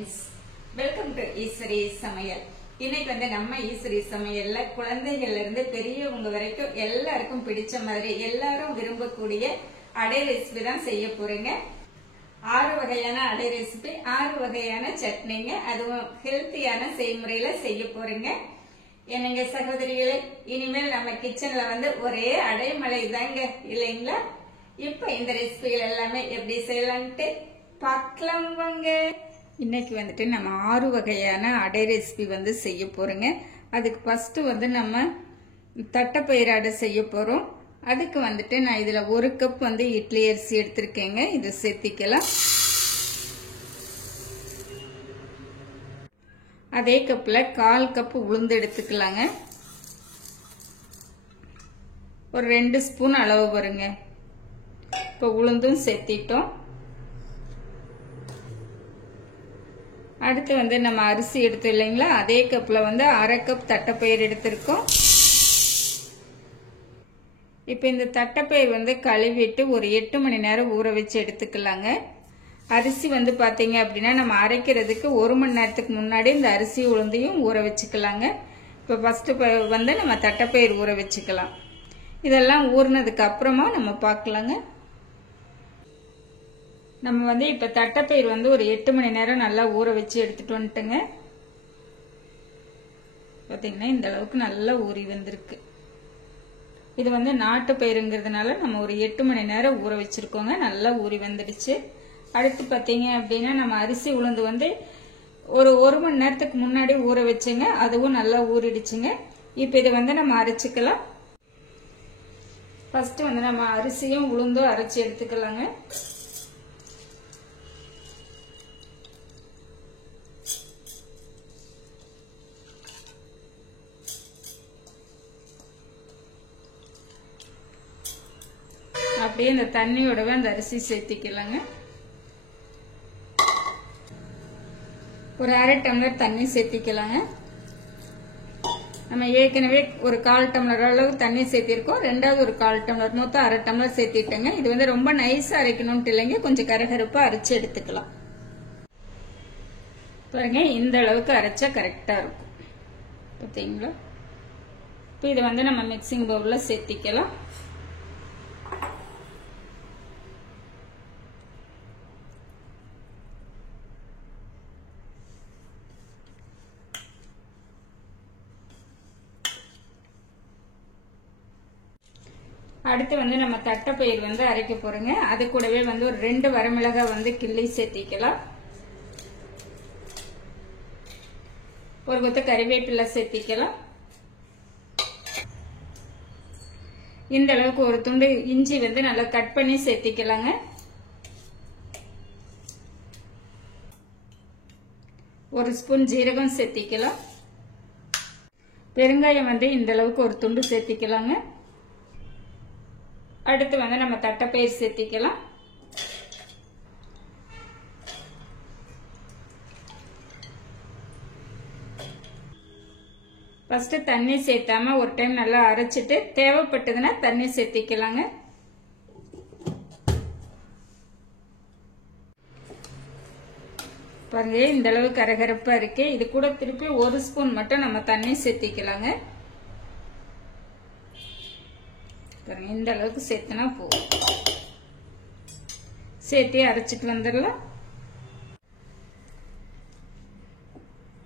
friends, welcome to Eswari சமையல். இன்னைக்கு வந்து நம்ம ஈஸ்வரி சமையல்ல குழந்தைகள்ல இருந்து பெரியவங்க வரைக்கும் எல்லாருக்கும் பிடிச்ச மாதிரி எல்லாரும் விரும்பக்கூடிய அடை ரெசிபி தான் செய்ய போறீங்க. 6 வகையான அடை ரெசிபி, 6 வகையான சட்னிங்க, அதுவும் ஹெல்த்தியான செய்முறையில செய்ய போறீங்க. என்னங்க சகோதரிகளே, இனிமேல் நம்ம கிச்சன்ல வந்து ஒரே அடைமலை தாங்க இல்லைங்களா? இப்ப இந்த ரெசிபிகள் எல்லாமே எப்படி செய்யலான்ட்டு பார்க்கலாம் வாங்க. இன்னைக்கு வந்துட்டு நம்ம 6 வகையான அடை ரெசிபி வந்து செய்ய போறோங்க. அதுக்கு ஃபர்ஸ்ட் வந்து நம்ம தட்டைப்பயிறு அடை செய்ய போறோம். அதுக்கு வந்துட்டு நான் இதுல 1 கப் வந்து இட்லி அரிசி எடுத்திருக்கேங்க. இது சேர்த்திக்கலாம். அதே கப்ல 1/4 கப் உளுந்து எடுத்துக்கலாங்க. ஒரு 2 ஸ்பூன் அளவு வருங்க. இப்போ உளுந்தும் சேர்த்திட்டோம். அடுத்து வந்து நம்ம அரிசி எடுத்து இல்லைங்களா, அதே கப்ல வந்து 1/2 கப் தட்டைப்பயிறு எடுத்திருக்கோம். இப்போ இந்த தட்டைப்பயிறு வந்து கழுவிட்டு ஒரு 8 மணி நேரம் ஊற வச்சு எடுத்துக்கலாங்க. அரிசி வந்து பாத்தீங்க அப்படின்னா நம்ம அரைக்கிறதுக்கு 1 மணி நேரத்துக்கு முன்னாடி இந்த அரிசி உளுந்தையும் ஊற வச்சுக்கலாங்க. இப்போ ஃபர்ஸ்ட் வந்து நம்ம தட்டைப்பயிறு ஊற வச்சுக்கலாம். இதெல்லாம் ஊறினதுக்கு அப்புறமா நம்ம பார்க்கலாங்க. நம்ம வந்து இப்ப தட்டைப்பயிறு வந்து ஒரு 8 மணி நேரம் நல்லா ஊற வச்சு எடுத்துட்டு வந்துட்டுங்க. பாத்தீங்கன்னா இந்த அளவுக்கு நல்லா ஊறி வந்திருக்கு. இது வந்து நாட்டு பயிருங்கிறதுனால நம்ம ஒரு 8 மணி நேரம் ஊற வச்சிருக்கோங்க. நல்லா ஊறி வந்துடுச்சு. அடுத்து பாத்தீங்க அப்படின்னா நம்ம அரிசி உளுந்து வந்து ஒரு 1 மணி நேரத்துக்கு முன்னாடி ஊற வச்சுங்க. அதுவும் நல்லா ஊறிடுச்சுங்க. இப்ப இதை வந்து நம்ம அரைச்சிக்கலாம். ஃபர்ஸ்ட் வந்து நம்ம அரிசியும் உளுந்தும் அரைச்சி எடுத்துக்கலாங்க. அப்படியே இந்த தண்ணியோடவே அந்த அரிசி சேர்த்திக்கலாங்க. ஒரு 1/2 டம்ளர் தண்ணி சேர்த்திக்கலாங்க. நம்ம ஏற்கனவே ஒரு 1/4 டம்ளர் அளவு தண்ணி சேர்த்திருக்கோம். ரெண்டாவது ஒரு 1/4 டம்ளர், மொத்தம் 1/2 டம்ளர் சேர்த்திட்டேங்க. இது வந்து ரொம்ப நைஸா அரைக்கணும்ட்டு இல்லைங்க, கொஞ்சம் கரகரப்பா அரைச்சு எடுத்துக்கலாம். பாருங்க, இந்த அளவுக்கு அரைச்சா கரெக்டா இருக்கும். பார்த்தீங்களா? இப்போ இதை வந்து நம்ம மிக்சிங் பவுல்ல சேர்த்திக்கலாம். அடுத்து வந்து நம்ம தட்டைப்பயிறு வந்து அரைக்க போறோங்க. அது கூடவே வந்து ஒரு 2 வரமிளகாய் வந்து கிள்ளி சேர்த்திக்கலாம். ஒரு கொத்து கறிவேப்பிலை சேர்த்திக்கலாம். இந்த அளவுக்கு ஒரு துண்டு இஞ்சி வந்து நல்லா கட் பண்ணி சேர்த்திக்கலாங்க. ஒரு ஸ்பூன் ஜீரகம் சேர்த்திக்கலாம். பெருங்காயம் வந்து இந்த அளவுக்கு ஒரு துண்டு சேர்த்திக்கலாங்க. அடுத்து வந்து நம்ம தட்டைப்பயிறு சேர்த்திக்கலாம். ஃபர்ஸ்ட் தண்ணி சேர்த்தாம ஒரு டைம் நல்லா அரைச்சிட்டு தேவைப்பட்டதுன்னா தண்ணி சேர்த்திக்கலாங்க. பாருங்க, இந்த அளவுக்கு கரகரப்பா இருக்கு. இது கூட திருப்பி 1 ஸ்பூன் மட்டும் நம்ம தண்ணி சேர்த்திக்கலாங்க. இந்த அளவுக்கு சேர்த்துனா போதும். சேர்த்து அரைச்சிட்டு வந்துடலாம்.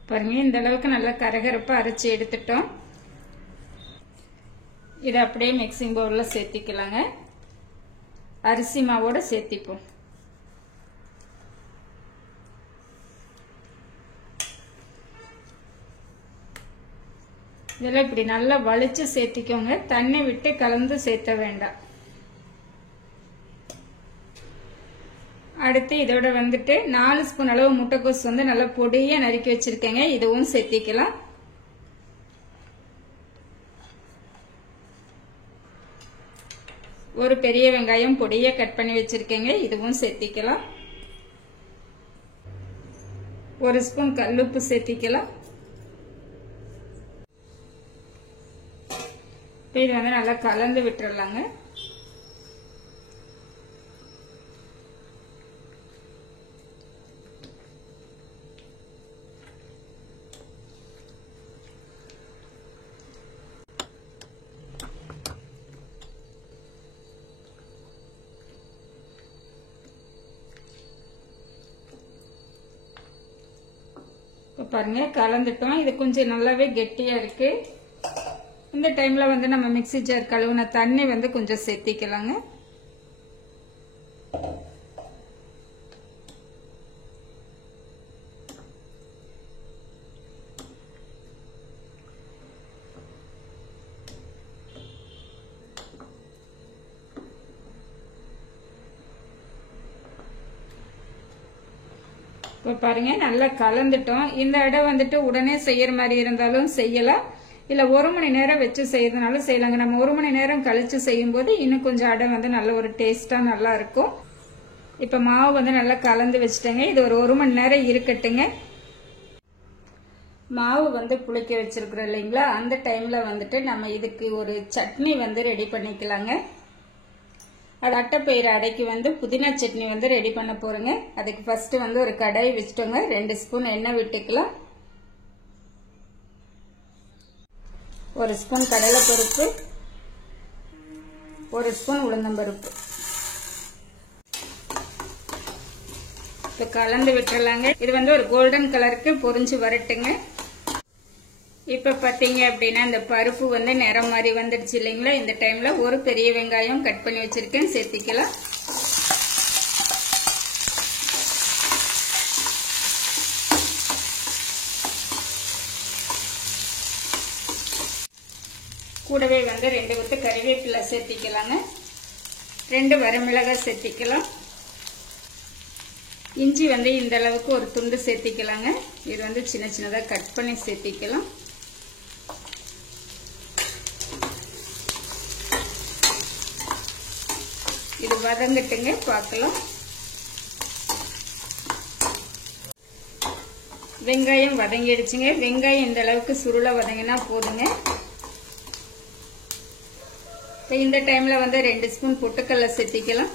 பாருங்க, இந்த அளவுக்கு நல்லா கரகரப்பா அரைச்சி எடுத்துட்டோம். இதை அப்படியே மிக்சிங் பவுல்ல சேர்த்திக்கலாங்க. அரிசி மாவோட சேர்த்திப்போம். இதெல்லாம் இப்படி நல்லா வலிச்சு சேர்த்திக்கோங்க. தண்ணி விட்டு கலந்து சேர்த்த வேண்டாம். அடுத்து இதோட வந்துட்டு 4 ஸ்பூன் அளவு முட்டைக்கோஸ் வந்து நல்லா பொடியா நறுக்கி வச்சிருக்கேங்க. இதுவும் சேர்த்திக்கலாம். ஒரு பெரிய வெங்காயம் பொடியா கட் பண்ணி வச்சிருக்கேங்க. இதுவும் சேர்த்திக்கலாம். 1 ஸ்பூன் கல்லுப்பு சேர்த்திக்கலாம். இது வந்து நல்லா கலந்து விட்டுறலாங்க. பாருங்க கலந்துட்டோம். இது கொஞ்சம் நல்லாவே கெட்டியா இருக்கு. இந்த டைம்ல வந்து நம்ம மிக்ஸி ஜார் கழுவுன தண்ணி வந்து கொஞ்சம் சேர்த்திக்கலாங்க. இப்போ பாருங்க நல்லா கலந்துட்டோம். இந்த அடை வந்துட்டு உடனே செய்யற மாதிரி இருந்தாலும் செய்யலாம், இல்ல 1 மணி நேரம் வச்சு செய்யறதுனாலும் செய்யலாங்க. நம்ம 1 மணி நேரம் கழிச்சு செய்யும் போது இன்னும் கொஞ்சம் அடை வந்து நல்ல ஒரு டேஸ்டா நல்லா இருக்கும். இப்ப மாவு வந்து நல்லா கலந்து வச்சுட்டேங்க. இது ஒரு 1 மணி நேரம் இருக்கட்டுங்க. மாவு வந்து புளிக்க வச்சிருக்கிறோம் இல்லைங்களா, அந்த டைம்ல வந்துட்டு நம்ம இதுக்கு ஒரு சட்னி வந்து ரெடி பண்ணிக்கலாங்க. அது அட்டைப்பயிறு அடைக்கு வந்து புதினா சட்னி வந்து ரெடி பண்ண போறேங்க. அதுக்கு ஃபர்ஸ்ட் வந்து ஒரு கடாய் வச்சுட்டோங்க. 2 ஸ்பூன் எண்ணெய் விட்டுக்கலாம். 1 ஸ்பூன் கடலைப்பருப்பு, 1 ஸ்பூன் உளுந்தம்பருப்பு. இப்போ கலந்து விட்டுறலாங்க. இது வந்து ஒரு கோல்டன் கலருக்கு பொரிஞ்சு வரட்டுங்க. இப்ப பாத்தீங்க அப்படின்னா இந்த பருப்பு வந்து நிறம் மாதிரி வந்துடுச்சு இல்லைங்களா. இந்த டைம்ல ஒரு பெரிய வெங்காயம் கட் பண்ணி வச்சிருக்கேன், சேர்த்திக்கலாம். கூடவே வந்து 2 கொத்து கறிவேப்பிலை சேர்த்திக்கலாங்க. 2 வரமிளகாய் சேர்த்திக்கலாம். இஞ்சி வந்து இந்த அளவுக்கு ஒரு துண்டு சேர்த்திக்கலாங்க. இது வந்து சின்ன சின்னதா கட் பண்ணி சேர்த்திக்கலாம். இது வதங்கட்டுங்க, பார்க்கலாம். வெங்காயம் வதங்கிடுச்சுங்க. வெங்காயம் இந்த அளவுக்கு சுருள வதங்கினா போதுங்க. இந்த டைம்ல வந்து 2 ஸ்பூன் பொட்டுக்கடலை சேர்த்திக்கலாம்.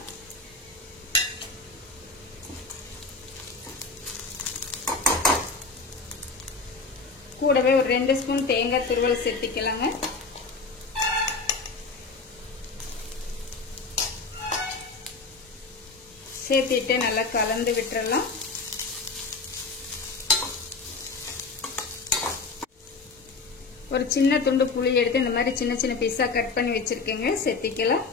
கூடவே ஒரு 2 ஸ்பூன் தேங்காய் துருவல் சேர்த்திக்கலாங்க. சேர்த்திட்டு நல்லா கலந்து விட்டுறலாம். ஒரு சின்ன துண்டு புளி எடுத்து இந்த மாதிரி சின்ன சின்ன பீஸா கட் பண்ணி வச்சிருக்கேங்க, சேர்த்திக்கலாம்.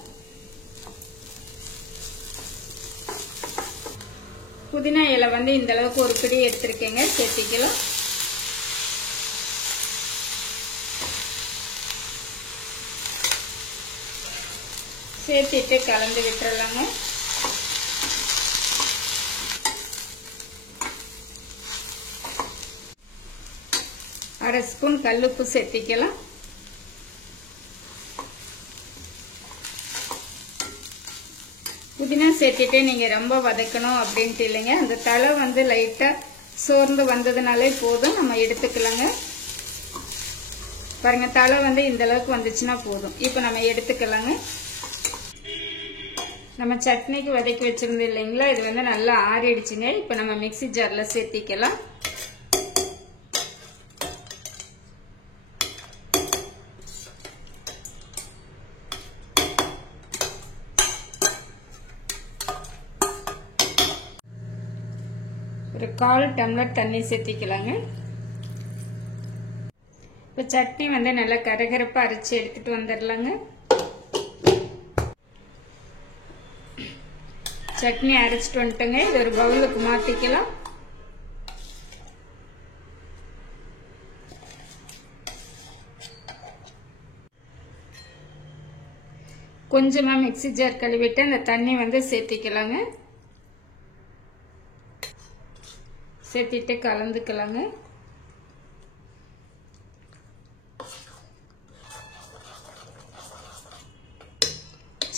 புதினா இலை வந்து இந்த அளவுக்கு ஒரு பிடி எடுத்திருக்கேங்க, சேர்த்திக்கலாம். சேர்த்திட்டு கலந்து விட்டுறலாங்க. அரை ஸ்பூன் கல்லுப்பு சேர்த்திக்கலாம். புதினா சேர்த்திட்டு நீங்க ரொம்ப வதக்கணும் அப்படின்ட்டு இல்லைங்க. அந்த தலை வந்து லைட்டா சோர்ந்து வந்ததுனாலே போதும், நம்ம எடுத்துக்கலாங்க. பாருங்க தலை வந்து இந்த அளவுக்கு வந்துச்சுன்னா போதும். இப்போ நம்ம எடுத்துக்கலாங்க. நம்ம சட்னிக்கு வதக்கி வச்சிருந்தோம் இல்லைங்களா, இது வந்து நல்லா ஆறிடுச்சுங்க. இப்போ நம்ம மிக்ஸி ஜார்ல சேர்த்திக்கலாம். ஒரு 1/4 டம்ளர் தண்ணி சேர்த்திக்கலாங்க. இப்போ சட்னி வந்து நல்லா கரகரப்பா அரைச்சி எடுத்துட்டு வந்துடலாங்க. சட்னி அரைச்சிட்டு வந்துட்டோங்க. இது ஒரு பவுலுக்கு மாத்திக்கலாம். கொஞ்சமா மிக்ஸி ஜார் கழுவிட்டு அந்த தண்ணி வந்து சேர்த்திக்கலாங்க. சேர்த்திட்டு கலந்துக்கலாங்க.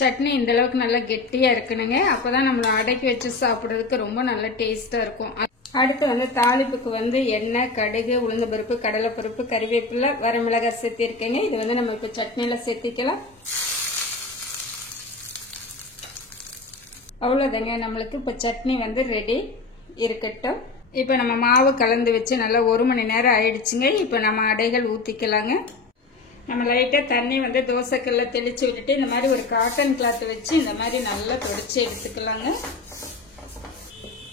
சட்னி இந்த அளவுக்கு நல்லா கெட்டியா இருக்கணுங்க. அப்பதான் நம்மள அடக்கி வச்சு சாப்பிடுறதுக்கு ரொம்ப நல்ல டேஸ்டா இருக்கும். அடுத்து வந்து தாளிப்புக்கு வந்து எண்ணெய், கடுகு, உளுந்தம்பருப்பு, கடலைப்பருப்பு, கறிவேப்பிலை, வரமிளகாய் சேர்த்திருக்கேங்க. இது வந்து நம்ம இப்ப சட்னியில சேர்த்திக்கலாம். அவ்வளவுதாங்க, நம்மளுக்கு இப்ப சட்னி வந்து ரெடி இருக்கட்டும். இப்ப நம்ம மாவு கலந்து வச்சு நல்லா 1 மணி நேரம் ஆயிடுச்சுங்க. இப்ப நம்ம அடைகள் ஊத்திக்கலாங்க. நம்ம லைட்டா தண்ணி வந்து தோசைக்கல்ல தெளிச்சு விட்டுட்டு இந்த மாதிரி ஒரு காட்டன் கிளாத் வச்சு இந்த மாதிரி நல்லா தொடச்சு எடுத்துக்கலாங்க.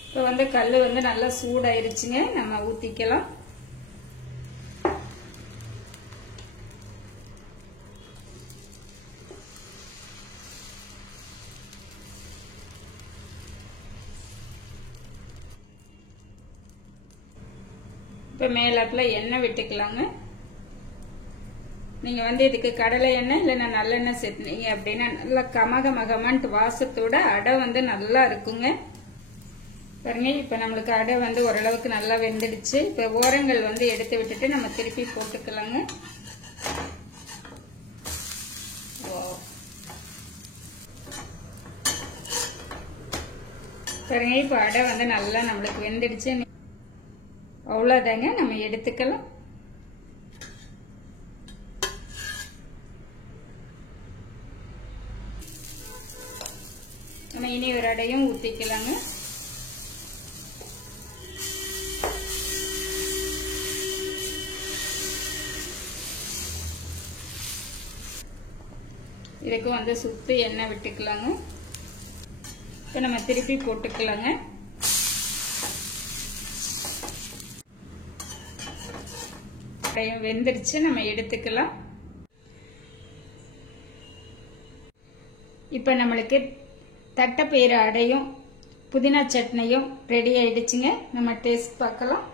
இப்ப வந்து கல்லு வந்து நல்லா சூடாயிருச்சுங்க, நம்ம ஊத்திக்கலாம். இப்போ மேலாப்பில் எண்ணெய் விட்டுக்கலாங்க. நீங்கள் வந்து இதுக்கு கடலை எண்ணெய் இல்லைன்னா நல்லெண்ணெய் சேர்த்துனீங்க அப்படின்னா நல்லா கமகமகமான்ட்டு வாசத்தோட அடை வந்து நல்லா இருக்குங்க. பாருங்க, இப்போ நம்மளுக்கு அடை வந்து ஓரளவுக்கு நல்லா வெந்துடுச்சு. இப்போ ஓரங்கள் வந்து எடுத்து விட்டுட்டு நம்ம திருப்பி போட்டுக்கலாங்க. பாருங்க, இப்போ அடை வந்து நல்லா நம்மளுக்கு வெந்துடுச்சு. அவ்வளோதாங்க, நம்ம எடுத்துக்கலாம். நம்ம இனி ஒரு அடையும் ஊற்றிக்கலாங்க. இதுக்கு வந்து சுற்றி எண்ணெய் விட்டுக்கலாங்க. இப்போ நம்ம திருப்பி போட்டுக்கலாங்க. அடையும் வெந்துருச்சு, நம்ம எடுத்துக்கலாம். இப்போ நம்மளுக்கு தட்டைப்பயிறு அடையும் புதினா சட்னியும் ரெடி ஆயிடுச்சுங்க. நம்ம டேஸ்ட் பார்க்கலாம்.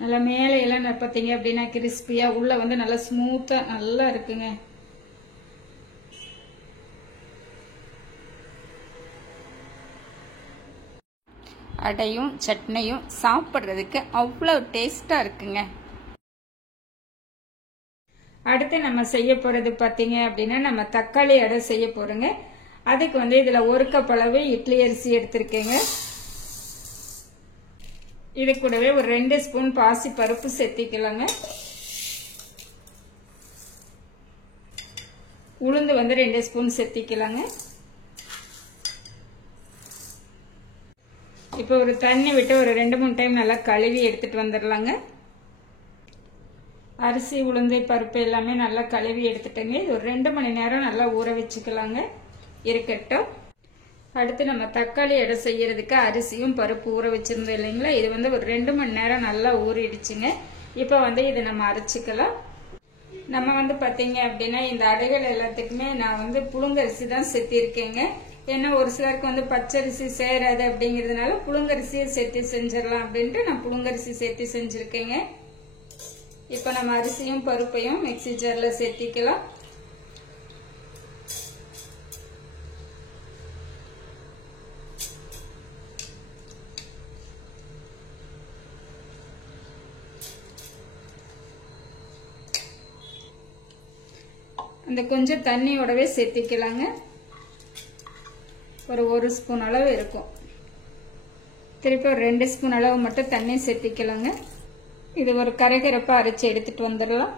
நல்லா மேலே எல்லாம் பார்த்தீங்க அப்படின்னா கிறிஸ்பியா, உள்ள வந்து நல்லா ஸ்மூத்தா நல்லா இருக்குங்க. அடையும் சட்னியும் சாப்பிட்றதுக்கு அவ்வளோ டேஸ்டா இருக்குங்க. அடுத்து நம்ம செய்ய போறது பாத்தீங்க அப்படின்னா நம்ம தக்காளி அடை செய்ய போறோங்க. அதுக்கு வந்து இதுல 1 கப் அளவு இட்லி அரிசி எடுத்திருக்கேங்க. இது கூடவே ஒரு 2 ஸ்பூன் பாசி பருப்பு சேர்த்திக்கலாங்க. உளுந்து வந்து 2 ஸ்பூன் சேர்த்திக்கலாங்க. இப்போ ஒரு தண்ணி விட்டு ஒரு 2-3 டைம் நல்லா கழுவி எடுத்துட்டு வந்துடலாங்க. அரிசி உளுந்து பருப்பு எல்லாமே நல்லா கழுவி எடுத்துட்டேங்க. இது ஒரு 2 மணி நேரம் நல்லா ஊற வச்சுக்கலாங்க, இருக்கட்டும். அடுத்து நம்ம தக்காளி அடை செய்யறதுக்கு அரிசியும் பருப்பு ஊற வச்சிருந்தோம் இல்லைங்களா, இது வந்து ஒரு 2 மணி நேரம் நல்லா ஊறிடுச்சுங்க. இப்போ வந்து இதை நம்ம அரைச்சிக்கலாம். நம்ம வந்து பாத்தீங்க அப்படின்னா இந்த அடைகள் எல்லாத்துக்குமே நான் வந்து புழுங்கரிசி தான் சேர்த்திருக்கேங்க. ஏன்னா ஒரு சிலருக்கு வந்து பச்சரிசி சேராது அப்படிங்கிறதுனால புழுங்கரிசியை சேர்த்து செஞ்சிடலாம் அப்படின்ட்டு நான் புழுங்கரிசி சேர்த்து செஞ்சிருக்கேங்க. இப்போ நம்ம அரிசியும் பருப்பையும் மிக்ஸி ஜார்ல சேர்த்திக்கலாம். அந்த கொஞ்சம் தண்ணியோடவே சேர்த்திக்கலாங்க. ஒரு 1 ஸ்பூன் அளவு இருக்கும். திருப்பி ஒரு 2 ஸ்பூன் அளவு மட்டும் தண்ணி சேர்த்திக்கலாங்க. இது ஒரு கரைகரப்பா அரைச்சி எடுத்துட்டு வந்துடலாம்.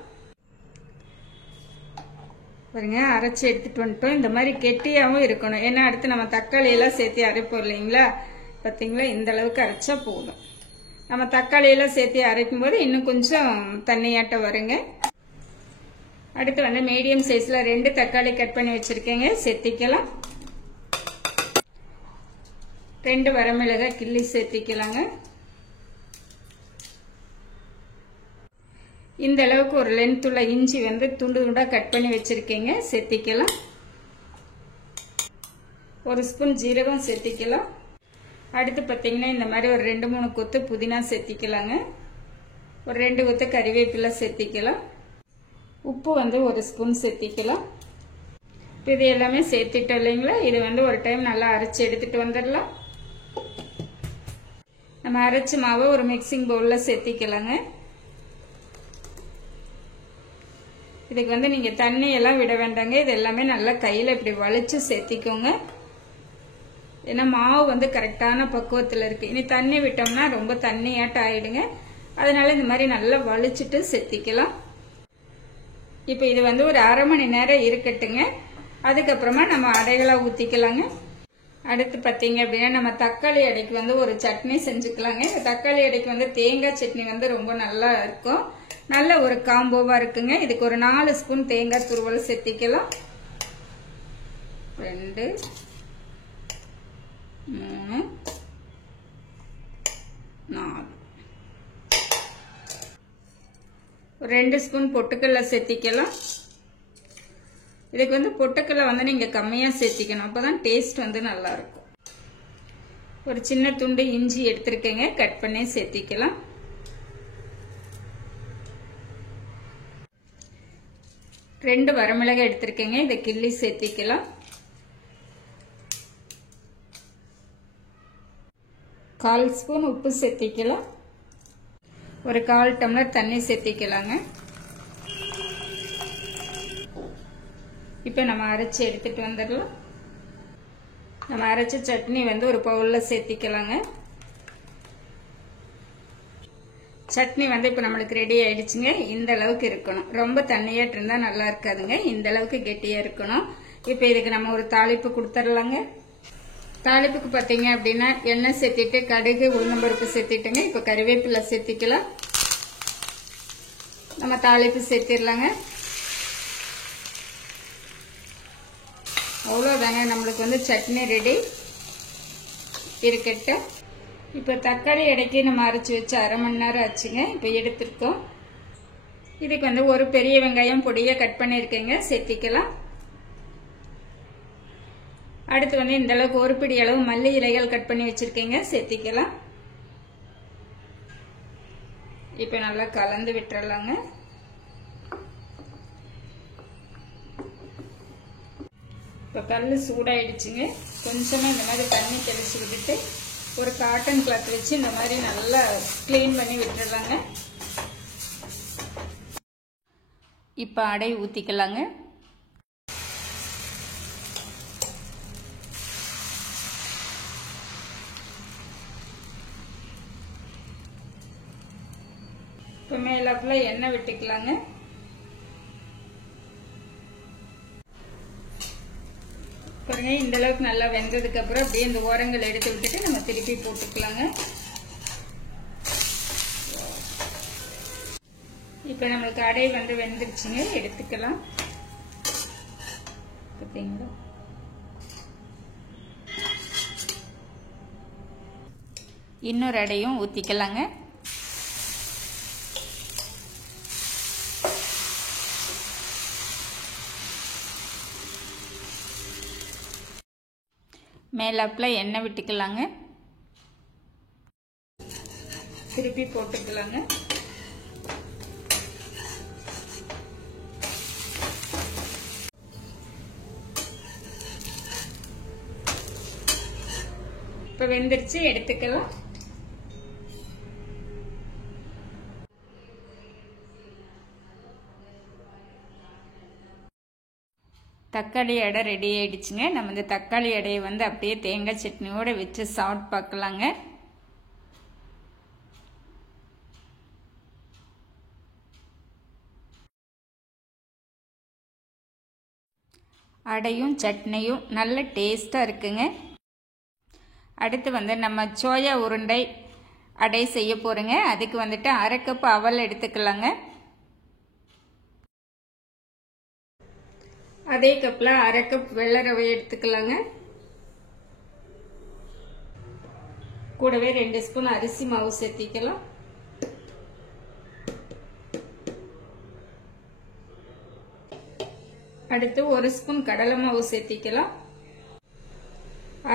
பாருங்க, அரைச்சி எடுத்துட்டு வந்துட்டோம். இந்த மாதிரி கெட்டியாவும் இருக்கணும். ஏன்னா அடுத்து நம்ம தக்காளி எல்லாம் சேர்த்து அரைப்போம் இல்லைங்களா, பார்த்தீங்களா, இந்த அளவுக்கு அரைச்சா போதும். நம்ம தக்காளி எல்லாம் சேர்த்து அரைக்கும் போது இன்னும் கொஞ்சம் தண்ணியாட்ட வருங்க. அடுத்து வந்து மீடியம் சைஸ்ல 2 தக்காளி கட் பண்ணி வச்சிருக்கேங்க, சேர்த்திக்கலாம். 2 வரமிளகாய் கிள்ளி சேர்த்திக்கலாங்க. இந்த அளவுக்கு ஒரு லென்த் உள்ள இஞ்சி வந்து துண்டு துண்டா கட் பண்ணி வச்சிருக்கேங்க, சேர்த்திக்கலாம். 1 ஸ்பூன் ஜீரகம் சேர்த்திக்கலாம். அடுத்து பார்த்தீங்கன்னா இந்த மாதிரி ஒரு 2-3 கொத்து புதினா சேர்த்திக்கலாங்க. ஒரு 2 கொத்து கறிவேப்பிலை சேர்த்திக்கலாம். உப்பு வந்து 1 ஸ்பூன் சேர்த்திக்கலாம். இது எல்லாமே சேர்த்திட்டோம் இல்லைங்களா, இது வந்து ஒரு டைம் நல்லா அரைச்சி எடுத்துட்டு வந்துடலாம். நம்ம அரைச்ச மாவை ஒரு மிக்சிங் பவுல்ல சேர்த்திக்கலாங்க. இதுக்கு வந்து நீங்க தண்ணி எல்லாம் விட வேண்டாங்க. இது எல்லாமே நல்லா கையில இப்படி வலிச்சு சேர்த்திக்கோங்க. ஏன்னா மாவு வந்து கரெக்டான பக்குவத்துல இருக்கு. இனி தண்ணி விட்டோம்னா ரொம்ப தண்ணியாட்ட ஆயிடுங்க. அதனால இந்த மாதிரி நல்லா வலிச்சுட்டு சேர்த்திக்கலாம். இப்போ இது வந்து ஒரு 1/2 மணி நேரம் இருக்கட்டுங்க. அதுக்கப்புறமா நம்ம அடைகளை ஊத்திக்கலாங்க. அடுத்து பார்த்தீங்க அப்படின்னா நம்ம தக்காளி அடைக்கு வந்து ஒரு சட்னி செஞ்சுக்கலாங்க. இந்த தக்காளி அடைக்கு வந்து தேங்காய் சட்னி வந்து ரொம்ப நல்லா இருக்கும், நல்ல ஒரு காம்போவா இருக்குங்க. இதுக்கு ஒரு 4 ஸ்பூன் தேங்காய் துருவல் சேர்த்திக்கலாம். 2 3 4 2 ஸ்பூன் பொட்டுக்கடலை சேர்த்திக்கலாம். இதுக்கு வந்து பொட்டுக்கடலை வந்து நீங்க கம்மியா சேர்த்திக்கணும், அப்பதான் டேஸ்ட் வந்து நல்லா இருக்கும். ஒரு சின்ன துண்டு இஞ்சி எடுத்திருக்கேங்க, கட் பண்ணி சேர்த்திக்கலாம். ரெண்டு வரமிளகாய் எடுத்திருக்கேங்க, இதை கிள்ளி சேர்த்திக்கலாம். 1/4 ஸ்பூன் உப்பு சேர்த்திக்கலாம். ஒரு 1/4 டம்ளர் தண்ணி சேர்த்திக்கலாங்க. இப்போ நம்ம அரைச்சி எடுத்துட்டு வந்துடலாம். நம்ம அரைச்ச சட்னி வந்து ஒரு பவுல்ல சேர்த்திக்கலாங்க. சட்னி வந்து இப்போ நம்மளுக்கு ரெடி ஆயிடுச்சுங்க. இந்த அளவுக்கு இருக்கணும், ரொம்ப தண்ணியாட்டு இருந்தா நல்லா இருக்காதுங்க, இந்த அளவுக்கு கெட்டியா இருக்கணும். இப்போ இதுக்கு நம்ம ஒரு தாளிப்பு கொடுத்துடலாங்க. தாளிப்புக்கு பார்த்தீங்க அப்படின்னா எண்ணெய் சேர்த்திட்டு கடுகு உளுந்தம்பருப்பு சேர்த்திட்டுங்க. இப்போ கறிவேப்பிலை சேர்த்திக்கலாம். நம்ம தாளிப்பு சேர்த்திடலாங்க. அவ்வளோதாங்க, நம்மளுக்கு வந்து சட்னி ரெடி இருக்கட்டும். இப்போ தக்காளி இடைக்கி நம்ம அரைச்சி வச்சு 1/2 மணி நேரம் ஆச்சுங்க. இப்போ எடுத்துருக்கோம். இதுக்கு வந்து ஒரு பெரிய வெங்காயம் பொடியாக கட் பண்ணியிருக்கேங்க, சேர்த்திக்கலாம். அடுத்து வந்து இந்த அளவுக்கு ஒரு பிடி அளவு மல்லி இலைகள் கட் பண்ணி வச்சிருக்கேங்க, சேர்த்திக்கலாம். இப்போ நல்லா கலந்து விட்டுறலாங்க. இப்போ கல் சூடாயிடுச்சுங்க. கொஞ்சமா இந்த மாதிரி தண்ணி தெளிச்சு விட்டுட்டு ஒரு காட்டன் கிளாத் வச்சு இந்த மாதிரி நல்லா கிளீன் பண்ணி விட்டுறலாங்க. இப்போ அடை ஊத்திக்கலாங்க. இப்போ மேலாப்புல எண்ணெய் விட்டுக்கலாங்க. பாருங்க, இந்த அளவுக்கு நல்லா வெந்ததுக்கு அப்புறம் அப்படியே இந்த ஓரங்கள் எடுத்து விட்டுட்டு நம்ம திருப்பி போட்டுக்கலாங்க. இப்போ நம்மளுக்கு அடை வந்து வெந்துருச்சுங்க, எடுத்துக்கலாம். பார்த்தீங்களா? இன்னொரு அடையும் ஊத்திக்கலாங்க. மேலாப்புல எண்ணெய் விட்டுக்கலாங்க. திருப்பி போட்டுக்கலாங்க. இப்ப வெந்துருச்சு, எடுத்துக்கலாம். தக்காளி அடை ரெடி ஆயிடுச்சுங்க. நம்ம இந்த தக்காளி அடையை வந்து அப்படியே தேங்காய் சட்னியோட வச்சு சாப்பிட்டு பார்க்கலாங்க. அடையும் சட்னியும் நல்ல டேஸ்டா இருக்குங்க. அடுத்து வந்து நம்ம சோயா உருண்டை அடை செய்ய போறோங்க. அதுக்கு வந்துட்டு 1/2 கப் அவல் எடுத்துக்கலாங்க. அதே கப்ல 1/2 கப் வெள்ளை ரவை எடுத்துக்கலாங்க. கூடவே 2 ஸ்பூன் அரிசி மாவு சேர்த்திக்கலாம். அடுத்து 1 ஸ்பூன் கடலை மாவு சேர்த்திக்கலாம்.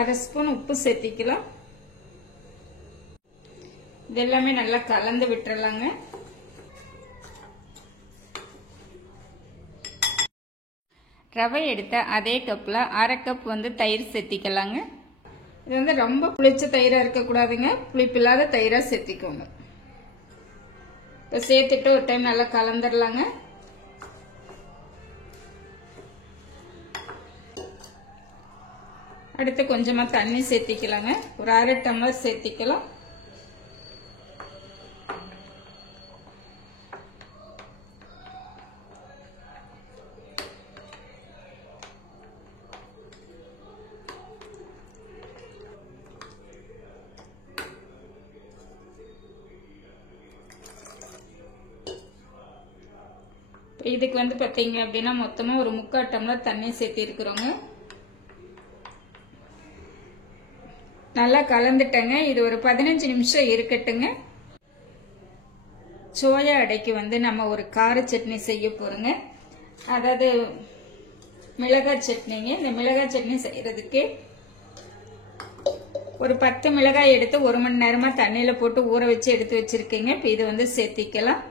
1/2 ஸ்பூன் உப்பு சேர்த்திக்கலாம். இதெல்லாமே நல்லா கலந்து விட்டுறலாங்க. ரவை எடுத்த அதே கப்ல 1/2 கப் வந்து தயிர் சேர்த்திக்கலாங்க. இது வந்து ரொம்ப புளிச்ச தயிரா இருக்கக்கூடாதுங்க, புளிப்பில்லாத தயிரா சேர்த்திக்கோங்க. இப்போ சேர்த்துட்டு ஒரு டைம் நல்லா கலந்துடலாங்க. அடுத்து கொஞ்சமா தண்ணி சேர்த்திக்கலாங்க. ஒரு 1/2 டம்ளர் சேர்த்திக்கலாம். இதுக்கு வந்து பாத்தீங்க அப்படின்னா மொத்தமா ஒரு 3/4 டம்ளர் தண்ணி சேர்த்தி இருக்கிறோங்க. நல்லா கலந்துட்டேங்க. இது ஒரு 15 நிமிஷம் இருக்கட்டுங்க. சோயா அடைக்கு வந்து நம்ம ஒரு கார சட்னி செய்ய போறோங்க. அதாவது மிளகாய் சட்னிங்க. இந்த மிளகாய் சட்னி செய்யறதுக்கு ஒரு 10 மிளகாய் எடுத்து 1 மணி நேரமா தண்ணியில போட்டு ஊற வச்சு எடுத்து வச்சிருக்கீங்க. இப்போ இது வந்து சேர்த்திக்கலாம்.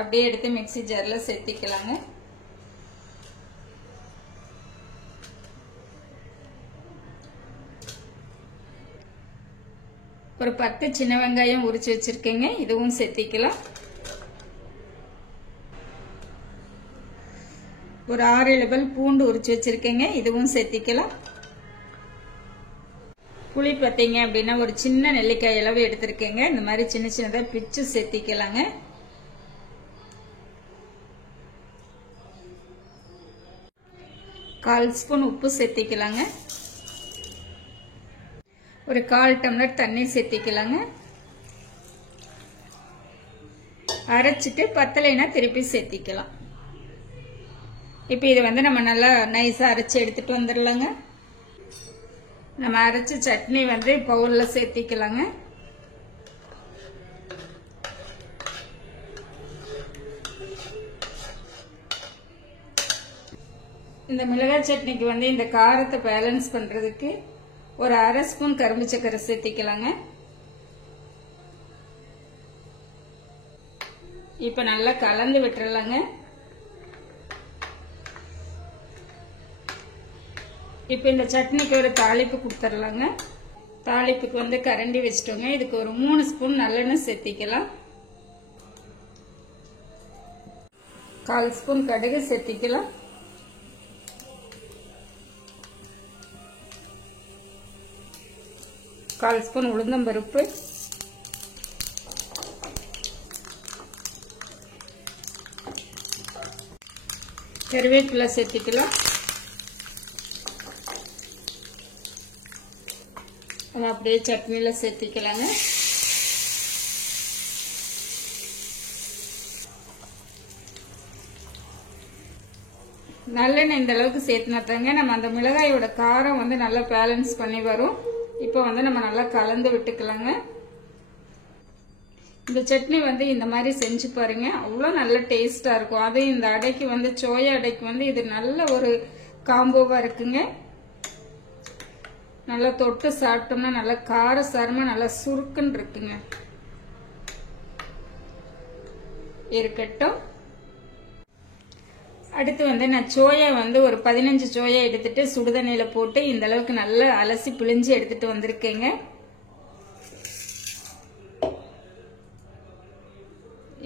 அப்படியே எடுத்து மிக்ஸி ஜார்ல சேர்த்திக்கலாங்க. ஒரு 10 சின்ன வெங்காயம் உரிச்சு வச்சிருக்கீங்க. இதுவும் சேர்த்திக்கலாம். ஒரு 6-7 பல் பூண்டு உரிச்சு வச்சிருக்கீங்க. இதுவும் சேர்த்திக்கலாம். புளி பார்த்தீங்க அப்படின்னா ஒரு சின்ன நெல்லிக்காய் அளவு எடுத்திருக்கீங்க. இந்த மாதிரி சின்ன சின்னதா பிச்சு சேர்த்திக்கலாங்க. கால் ஸ்பூன் உப்பு சேர்த்திக்கலாங்க. ஒரு 1/4 டம்ளர் தண்ணி சேர்த்திக்கலாங்க. அரைச்சிட்டு பத்தலைனா திருப்பி சேர்த்திக்கலாம். இப்போ இது வந்து நம்ம நல்லா நைஸா அரைச்சு எடுத்துட்டு வந்துடலாங்க. நம்ம அரைச்ச சட்னி வந்து பவுல்ல சேர்த்திக்கலாங்க. இந்த மிளகாய் சட்னிக்கு வந்து இந்த காரத்தை பேலன்ஸ் பண்றதுக்கு ஒரு 1/2 ஸ்பூன் கரும்பு சர்க்கரை சேர்த்திக்கலாங்க. இப்ப நல்லா கலந்து விட்டுறலாங்க. இப்ப இந்த சட்னிக்கு ஒரு தாளிப்பு கொடுத்துடலாங்க. தாளிப்புக்கு வந்து கரண்டி வச்சுட்டோங்க. இதுக்கு ஒரு 3 ஸ்பூன் நல்லெண்ணெய் சேர்த்திக்கலாம். 1/4 ஸ்பூன் கடுகு சேர்த்திக்கலாம். கால் ஸ்பூன் உளுந்தம்பருப்பு, கருவேப்பிலை சேர்த்திக்கலாம். அதை அப்படியே சட்னியில சேர்த்திக்கலாங்க. நல்லெண்ணெய் இந்த அளவுக்கு சேர்த்துனாத்தாங்க நம்ம அந்த மிளகாயோட காரம் வந்து நல்லா பேலன்ஸ் பண்ணி வரும். இப்போ வந்து நம்ம நல்லா கலந்து விட்டுக்கலாங்க. இந்த சட்னி வந்து இந்த மாதிரி செஞ்சு பாருங்க, அவ்வளோ நல்ல டேஸ்டா இருக்கும். அதுவும் இந்த அடைக்கு வந்து சோயா அடைக்கு வந்து இது நல்ல ஒரு காம்போவா இருக்குங்க. நல்லா தொட்டு சாப்பிட்டோம்னா நல்லா காரசாரமா நல்லா சுருக்குன்னு இருக்குங்க. இருக்கட்டும். அடுத்து வந்து நான் சோயா வந்து ஒரு 15 சோயா எடுத்துட்டு சுடுதண்ணியில போட்டு இந்த அளவுக்கு நல்லா அலசி பிழிஞ்சு எடுத்துட்டு வந்திருக்கேங்க.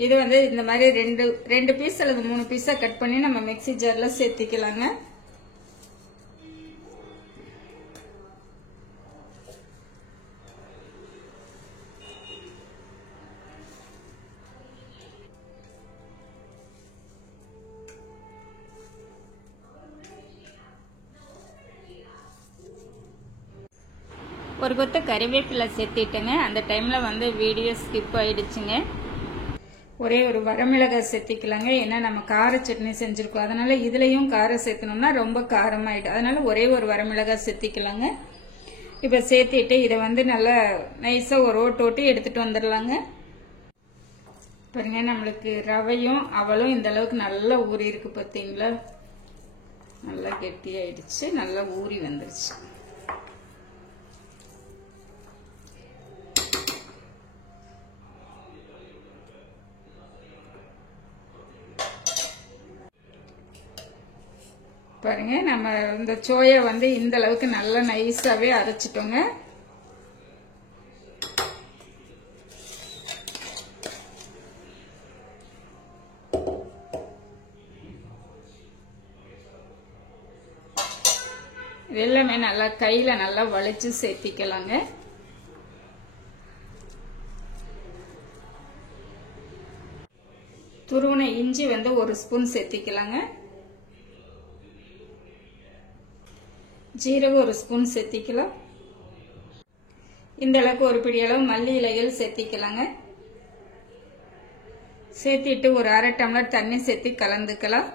இது வந்து இந்த மாதிரி ரெண்டு பீஸ் அல்லது 3 பீஸா கட் பண்ணி நம்ம மிக்ஸி ஜார்ல சேர்த்திக்கலாங்க. ஒரு கொத்து கறிவேப்பிலை சேர்த்திட்டேங்க. அந்த டைம்ல வந்து வீடியோ ஸ்கிப் ஆயிடுச்சுங்க. ஒரே ஒரு வரமிளகாய் சேர்த்திக்கலாங்க. ஏன்னா நம்ம கார சட்னி செஞ்சிருக்கோம், அதனால இதுலயும் காரம் சேர்த்தணும்னா ரொம்ப காரமாயிடும். அதனால ஒரே ஒரு வரமிளகாய் சேர்த்திக்கலாங்க. இப்ப சேர்த்திட்டு இதை வந்து நல்லா நைஸா ஒரு ஓட்டு எடுத்துட்டு வந்துடலாங்க. பாருங்க, நம்மளுக்கு ரவையும் அவலும் இந்த அளவுக்கு நல்லா ஊறி இருக்கு பார்த்தீங்களா? நல்லா கெட்டியாயிடுச்சு, நல்லா ஊறி வந்துருச்சு. பாருங்க, நம்ம இந்த சோயா வந்து இந்த அளவுக்கு நல்லா நைஸாவே அரைச்சிட்டோங்க. எல்லாமே நல்லா கையில நல்லா வளைச்சு சேர்த்திக்கலாங்க. துருவன இஞ்சி வந்து 1 ஸ்பூன் சேர்த்திக்கலாங்க. ஜீரகம் 1 ஸ்பூன் சேர்த்திக்கலாம். இந்த அளவுக்கு ஒரு பிடி அளவு மல்லி இலைகள் சேர்த்திக்கலாங்க. சேர்த்திட்டு ஒரு 1/2 டம்ளர் தண்ணி சேர்த்து கலந்துக்கலாம்.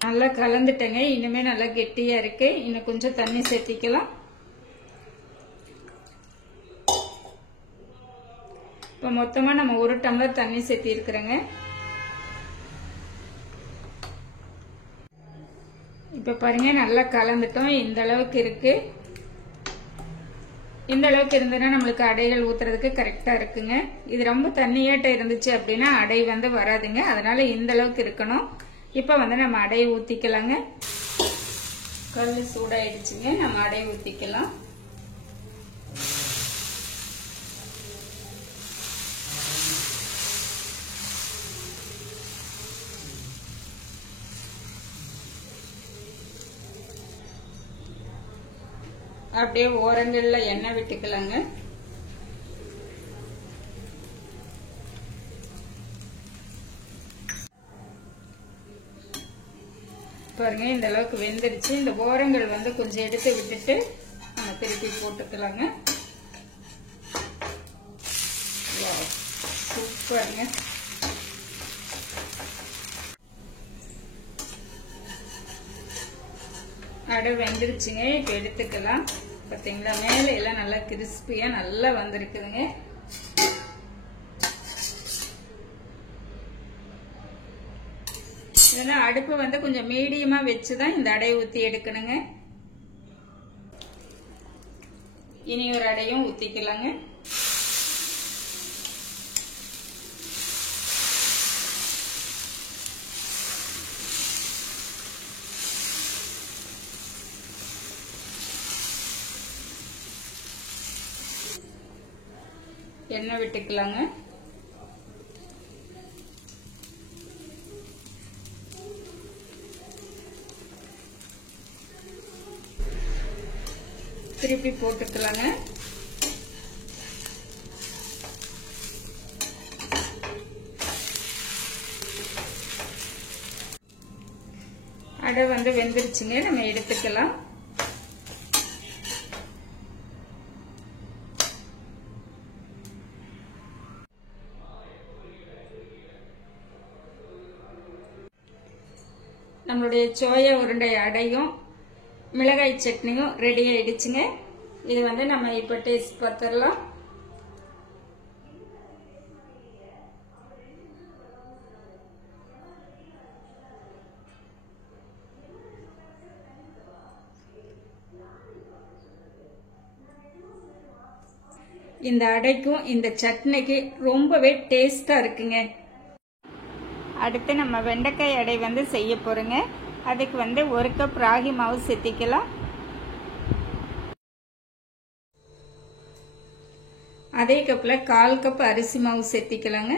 நல்லா கலந்துட்டேங்க. இனிமே நல்லா கெட்டியா இருக்கு. இன்னும் கொஞ்சம் தண்ணி சேர்த்திக்கலாம். இப்போ மொத்தமா நம்ம 1 டம்ளர் தண்ணி சேர்த்தி இருக்கிறோங்க. இப்ப பாருங்க நல்லா கலந்துட்டோம். இந்த அளவுக்கு இருக்கு. இந்த அளவுக்கு இருந்ததுன்னா நம்மளுக்கு அடைகள் ஊத்துறதுக்கு கரெக்டா இருக்குங்க. இது ரொம்ப தண்ணியாட்ட இருந்துச்சு அப்படின்னா அடை வந்து வராதுங்க. அதனால இந்த அளவுக்கு இருக்கணும். இப்ப வந்து நம்ம அடையை ஊத்திக்கலாங்க. கல் சூடாயிடுச்சுங்க. நம்ம அடையை ஊத்திக்கலாம். அப்படியே ஓரங்கள்ல எண்ணெய் விட்டுக்கலாங்க. பாருங்க இந்த அளவுக்கு வெந்துருச்சு. இந்த ஓரங்கள் வந்து கொஞ்சம் எடுத்து விட்டுட்டு நம்ம திருப்பி போட்டுக்கலாங்க. சூப்பருங்க. அடை வெந்துருச்சுங்க. இப்ப எடுத்துக்கலாம். பாத்தீங்களா மேல எல்லாம் நல்லா கிறிஸ்பியா நல்லா வந்திருக்குதுங்க. இதெல்லாம் அடுப்பு வந்து கொஞ்சம் மீடியமா வச்சுதான் இந்த அடையை ஊத்தி எடுக்கணுங்க. இனி ஒரு அடையும் ஊத்திக்கலாங்க. எண்ணெய் விட்டுக்கலாங்க. திருப்பி போட்டுக்கலாங்க. அடை வந்து வெந்துருச்சுங்க. நம்ம எடுத்துக்கலாம். நம்மளுடைய சோயா உருண்டை அடையும் மிளகாய் சட்னியும் ரெடி ஆயிடுச்சுங்க. இது வந்து நம்ம இப்ப டேஸ்ட் பார்த்துடலாம். இந்த அடைக்கும் இந்த சட்னிக்கு ரொம்பவே டேஸ்டா இருக்குங்க. அடுத்து நம்ம வெண்டைக்காய் அடை வந்து செய்ய போறோங்க. அதுக்கு வந்து 1 கப் ராகி மாவு சேர்த்திக்கலாம். அதே கப்ல 1/4 கப் அரிசி மாவு சேர்த்திக்கலாங்க.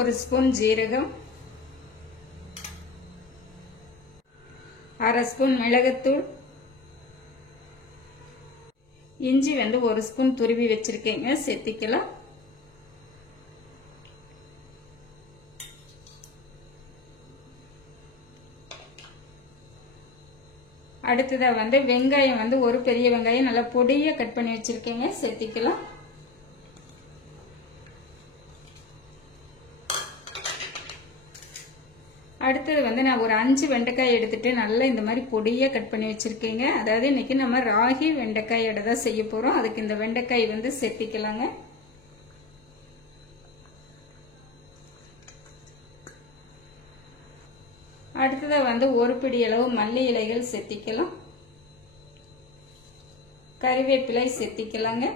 ஒரு ஸ்பூன் ஜீரகம், 1/2 ஸ்பூன் மிளகுத்தூள், இஞ்சி வந்து 1 ஸ்பூன் துருவி வச்சிருக்கேங்க சேர்த்திக்கலாம். அடுத்ததா வந்து வெங்காயம் வந்து ஒரு பெரிய வெங்காயம் நல்லா பொடியா கட் பண்ணி வச்சிருக்கேங்க சேர்த்திக்கலாம். அடுத்தது வந்து நான் ஒரு 5 வெண்டைக்காய் எடுத்துட்டு நல்லா இந்த மாதிரி பொடியா கட் பண்ணி வச்சிருக்கேங்க. அதாவது இன்னைக்கு நம்ம ராகி வெண்டைக்காய் அடை தான் செய்ய போறோம். அதுக்கு இந்த வெண்டைக்காய் வந்து சேர்த்திக்கலாங்க. அடுத்ததா வந்து ஒரு பிடி அளவு மல்லி இலைகள் சேர்த்திக்கலாம். கறிவேப்பிலை சேர்த்திக்கலாங்க.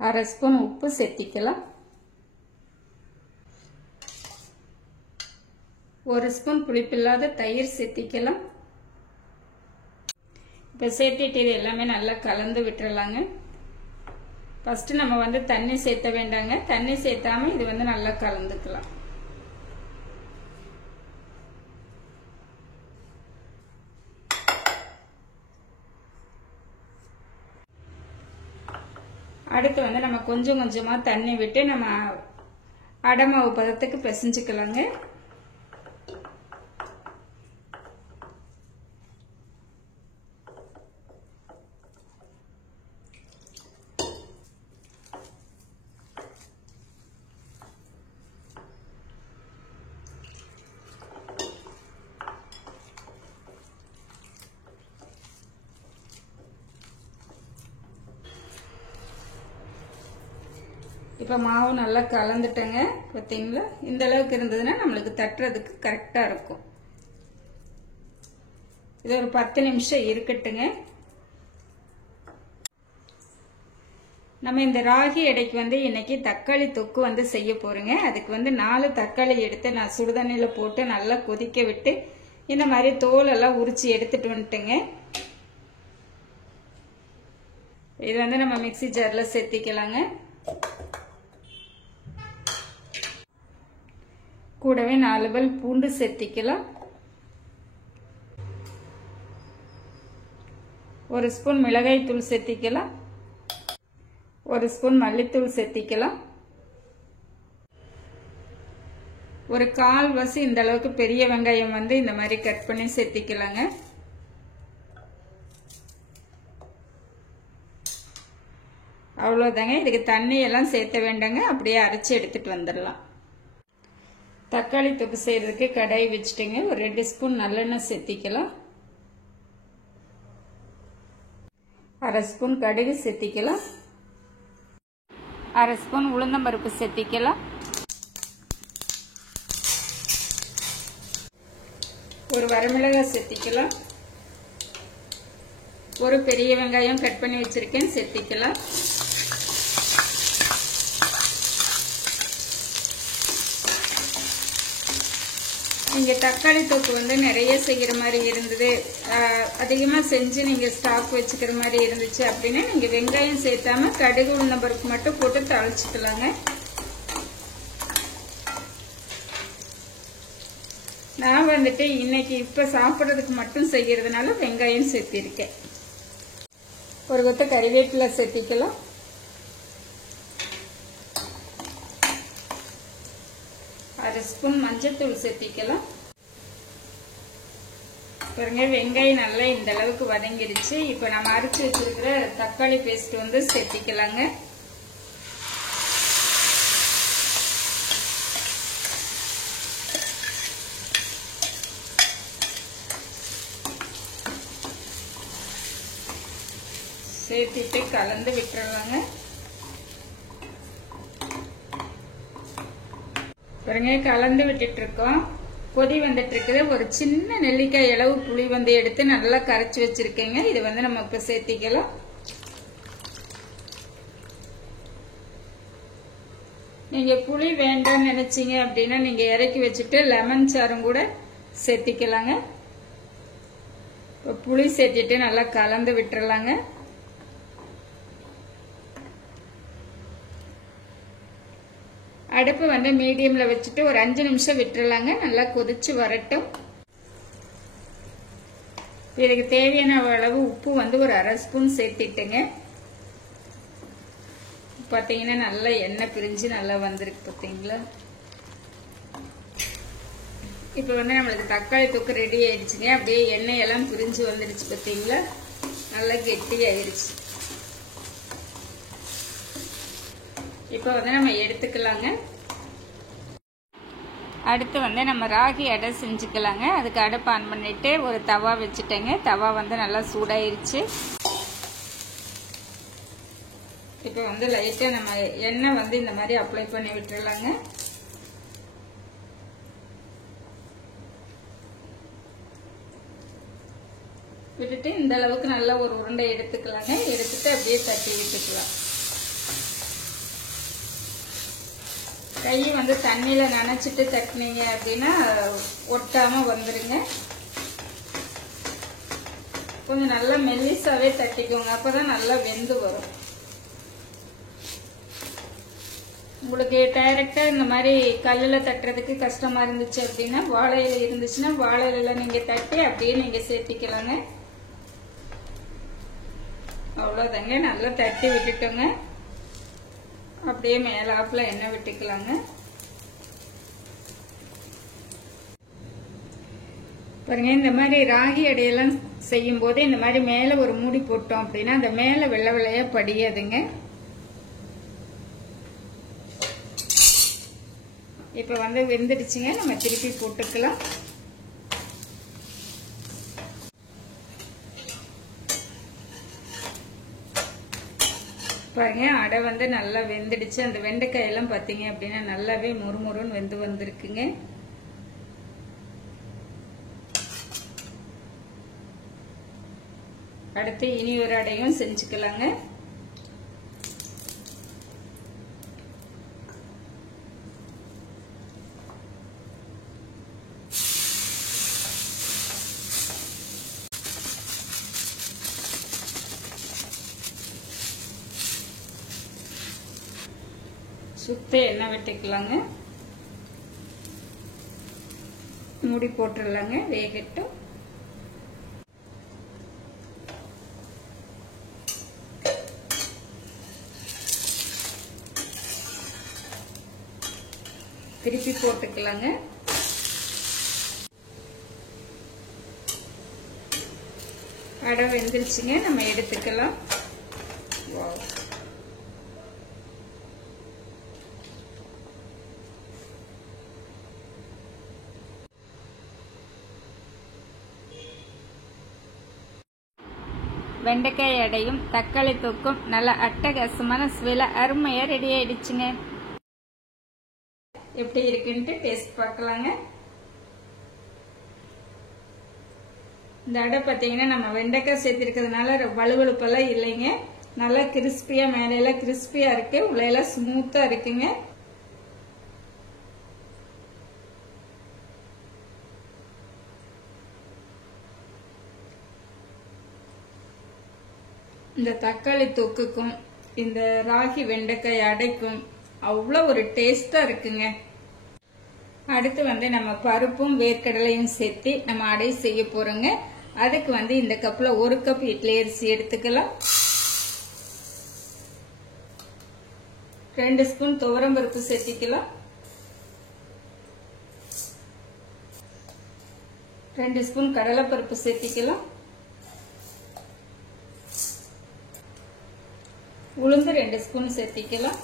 1/2 ஸ்பூன் உப்பு சேர்த்திக்கலாம். 1 ஸ்பூன் புளிப்பில்லாத தயிர் சேர்த்திக்கலாம். இப்ப சேர்த்திட்டு இது எல்லாமே நல்லா கலந்து விட்டுறலாங்க. ஃபர்ஸ்ட் நம்ம வந்து தண்ணி சேர்த்த வேண்டாங்க. தண்ணி சேர்த்தாம இது வந்து நல்லா கலந்துக்கலாம். அடுத்து வந்து நம்ம கொஞ்சம் கொஞ்சமா தண்ணி விட்டு நம்ம அடை மாவு பதத்துக்கு பிசைஞ்சுக்கலாங்க. இப்போ மாவு நல்லா கலந்துட்டேங்க. பார்த்தீங்களா, இந்த அளவுக்கு இருந்ததுன்னா நம்மளுக்கு தட்டுறதுக்கு கரெக்டாக இருக்கும். இது ஒரு 10 நிமிஷம் இருக்கட்டுங்க. நம்ம இந்த ராகி எடைக்கு வந்து இன்னைக்கு தக்காளி தொக்கு வந்து செய்ய போறோங்க. அதுக்கு வந்து 4 தக்காளி எடுத்து நான் சுடுதண்ணில போட்டு நல்லா கொதிக்க விட்டு இந்த மாதிரி தோல் எல்லாம் உரிச்சு எடுத்துட்டு வந்துட்டேங்க. இது வந்து நம்ம மிக்ஸி ஜார்ல சேர்த்திக்கலாங்க. கூடவே 4 பல் பூண்டு சேர்த்திக்கலாம். 1 ஸ்பூன் மிளகாய் தூள் சேர்த்திக்கலாம். 1 ஸ்பூன் மல்லித்தூள் சேர்த்திக்கலாம். ஒரு 1/4 வாசி இந்த அளவுக்கு பெரிய வெங்காயம் வந்து இந்த மாதிரி கட் பண்ணி சேர்த்திக்கலாங்க. அவ்வளவுதாங்க. இதுக்கு தண்ணி எல்லாம் சேர்த்த வேண்டாங்க. அப்படியே அரைச்சு எடுத்துட்டு வந்துடலாம். தக்காளி தொக்கு செய்யறதுக்கு கடாய் வச்சுட்டேங்க. ஒரு 2 ஸ்பூன் நல்லெண்ணெய் சேர்த்திக்கலாம். 1/2 ஸ்பூன் கடுகு சேர்த்திக்கலாம். 1/2 ஸ்பூன் உளுந்தம்பருப்பு சேர்த்திக்கலாம். ஒரு வரமிளகாய் சேர்த்திக்கலாம். ஒரு பெரிய வெங்காயம் கட் பண்ணி வச்சிருக்கேன், சேர்த்திக்கலாம். நீங்க தக்காளி தொக்கு வந்து நிறைய செய்யற மாதிரி இருந்தது, அதிகமா செஞ்சு நீங்க ஸ்டாக் வச்சுக்கிற மாதிரி இருந்துச்சு அப்படின்னா நீங்க வெங்காயம் சேர்த்தாம கடுகு உளுந்தம்பருப்பு மட்டும் போட்டு தாளிச்சுக்கலாங்க. நான் வந்துட்டு இன்னைக்கு இப்ப சாப்பிட்றதுக்கு மட்டும் செய்யறதுனால வெங்காயம் சேர்த்திருக்கேன். ஒரு கொத்து கறிவேப்பிலை சேர்த்திக்கலாம். அரை ஸ்பூன் மஞ்சள்தூள் சேர்த்திக்கலாம். பாருங்க, வெங்காயம் நல்லா இந்த அளவுக்கு வதங்கிருச்சு. இப்ப நம்ம அரைச்சு வச்சிருக்கிற தக்காளி பேஸ்ட் வந்து சேர்த்திக்கலாங்க. சேர்த்திட்டு கலந்து விட்டுறலாங்க. பாருங்க, கலந்து விட்டுட்டு இருக்கோம். கொதி வந்துட்டு இருக்குது. ஒரு சின்ன நெல்லிக்காய் அளவு புளி வந்து எடுத்து நல்லா கரைச்சி வச்சிருக்கேங்க. இது வந்து நம்ம இப்ப சேர்த்திக்கலாம். நீங்க புளி வேண்டாம்னு நினைச்சீங்க அப்படின்னா நீங்க இறக்கி வச்சுட்டு லெமன் சாறும் கூட சேர்த்திக்கலாங்க. புளி சேர்த்திட்டு நல்லா கலந்து விட்டுறலாங்க. அடுப்பு வந்து மீடியம்ல வச்சுட்டு ஒரு 5 நிமிஷம் விட்டுறலாங்க. நல்லா கொதிச்சு வரட்டும். இதுக்கு தேவையான அளவு உப்பு வந்து ஒரு 1/2 ஸ்பூன் சேர்த்திட்டுங்க. பாத்தீங்கன்னா நல்லா எண்ணெய் பிரிஞ்சு நல்லா வந்திருக்கு பாத்தீங்களா. இப்ப வந்து நம்மளுக்கு தக்காளி தொக்கு ரெடி ஆயிடுச்சுங்க. அப்படியே எண்ணெய் எல்லாம் பிரிஞ்சு வந்துடுச்சு பாத்தீங்களா. நல்லா கெட்டி ஆயிடுச்சு. இப்ப வந்து நம்ம எடுத்துக்கலாங்க. அடுத்து வந்து நம்ம ராகி அடை செஞ்சுக்கலாங்க. அதுக்கு அடுப்பு ஆன் பண்ணிட்டு ஒரு தவா வச்சுட்டேங்க. தவா வந்து நல்லா சூடாயிருச்சு. இப்ப வந்து லைட்டா நம்ம எண்ணெய் வந்து இந்த மாதிரி அப்ளை பண்ணி விட்டுறலாங்க. விட்டுட்டு இந்த அளவுக்கு நல்லா ஒரு உருண்டை எடுத்துக்கலாங்க. எடுத்துட்டு அப்படியே தட்டி விட்டுக்கலாம். கை வந்து தண்ணியில நனைச்சிட்டு தட்டினீங்க அப்படின்னா ஒட்டாம வந்துருங்க. கொஞ்சம் நல்லா மெல்லிசாவே தட்டிக்கோங்க. அப்பதான் நல்லா வெந்து வரும். உங்களுக்கு டைரக்டா இந்த மாதிரி கல்லுல தட்டுறதுக்கு கஷ்டமா இருந்துச்சு அப்படின்னா வாழை இலை இருந்துச்சுன்னா வாழை இலையில நீங்க தட்டி அப்படியே நீங்க சேர்த்திக்கலாங்க. அவ்வளவுதாங்க. நல்லா தட்டி விட்டுட்டோங்க. அப்படியே மேலாப்புல எண்ணெய் விட்டுக்கலாங்க. பாருங்க, இந்த மாதிரி ராகி அடையெல்லாம் செய்யும் போது இந்த மாதிரி மேல ஒரு மூடி போட்டோம் அப்படின்னா அந்த மேல வெள்ளை வெள்ளையா படியாதுங்க. இப்ப வந்து வெந்துடுச்சுங்க. நம்ம திருப்பி போட்டுக்கலாம். பாருங்க அடை வந்து நல்லா வெந்துடுச்சு. அந்த வெண்டைக்காய் எல்லாம் பாத்தீங்க அப்படின்னா நல்லாவே மொறுமொறுன்னு வெந்து வந்திருக்குங்க. அடுத்து இனி ஒரு அடையும் செஞ்சுக்கலாங்க. சுத்த எண்ணெய் விட்டுக்கலாங்க. மூடி போட்டுடலாங்க, வேகட்டும். திருப்பி போட்டுக்கலாங்க. அடை வெந்துருச்சுங்க, நம்ம எடுத்துக்கலாம். வெண்டைக்காய் அடையும் தக்காளி தொக்கும் நல்ல அட்டகாசமான ஸ்வீல அருமையா ரெடி ஆயிடுச்சுங்க. எப்படி இருக்குன்ட்டு டேஸ்ட் பார்க்கலாங்க. இந்த அடை பார்த்தீங்கன்னா நம்ம வெண்டைக்காய் சேர்த்திருக்கிறதுனால வலுவலுப்பெல்லாம் இல்லைங்க. நல்லா கிறிஸ்பியா, மேலையெல்லாம் கிறிஸ்பியா இருக்கு, உள்ளெல்லாம் ஸ்மூத்தா இருக்குங்க. இந்த தக்காளி தொக்குக்கும் இந்த ராகி வெண்டைக்காய் அடைக்கும் அவ்வளோ ஒரு டேஸ்டா இருக்குங்க. அடுத்து வந்து நம்ம பருப்பும் வேர்க்கடலையும் சேர்த்து நம்ம அடை செய்ய போறோங்க. அதுக்கு வந்து இந்த கப்ல 1 கப் இட்லி அரிசி எடுத்துக்கலாம். 2 ஸ்பூன் துவரம் பருப்பு சேர்த்திக்கலாம். 2 ஸ்பூன் கடலைப்பருப்பு சேர்த்திக்கலாம். உளுந்து 2 ஸ்பூன் சேர்த்திக்கலாம்.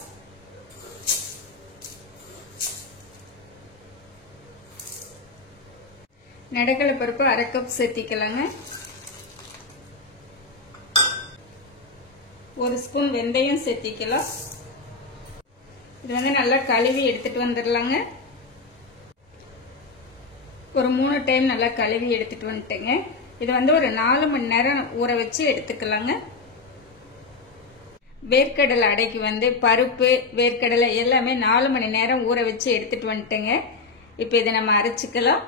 நெடக்கடலை பருப்பு 1/2 கப் சேர்த்திக்கலாங்க. 1 ஸ்பூன் வெந்தயம் சேர்த்திக்கலாம். இது வந்து நல்லா கழுவி எடுத்துட்டு வந்துடலாங்க. ஒரு 3 டைம் நல்லா கழுவி எடுத்துட்டு வந்துட்டேங்க. இது வந்து ஒரு 4 மணி நேரம் ஊற வச்சு எடுத்துக்கலாங்க. வேர்க்கடலை அடைக்கு வந்து பருப்பு வேர்க்கடலை எல்லாமே 4 மணி நேரம் ஊற வச்சு எடுத்துட்டு வந்துட்டேங்க. இப்போ இதை நம்ம அரைச்சிக்கலாம்.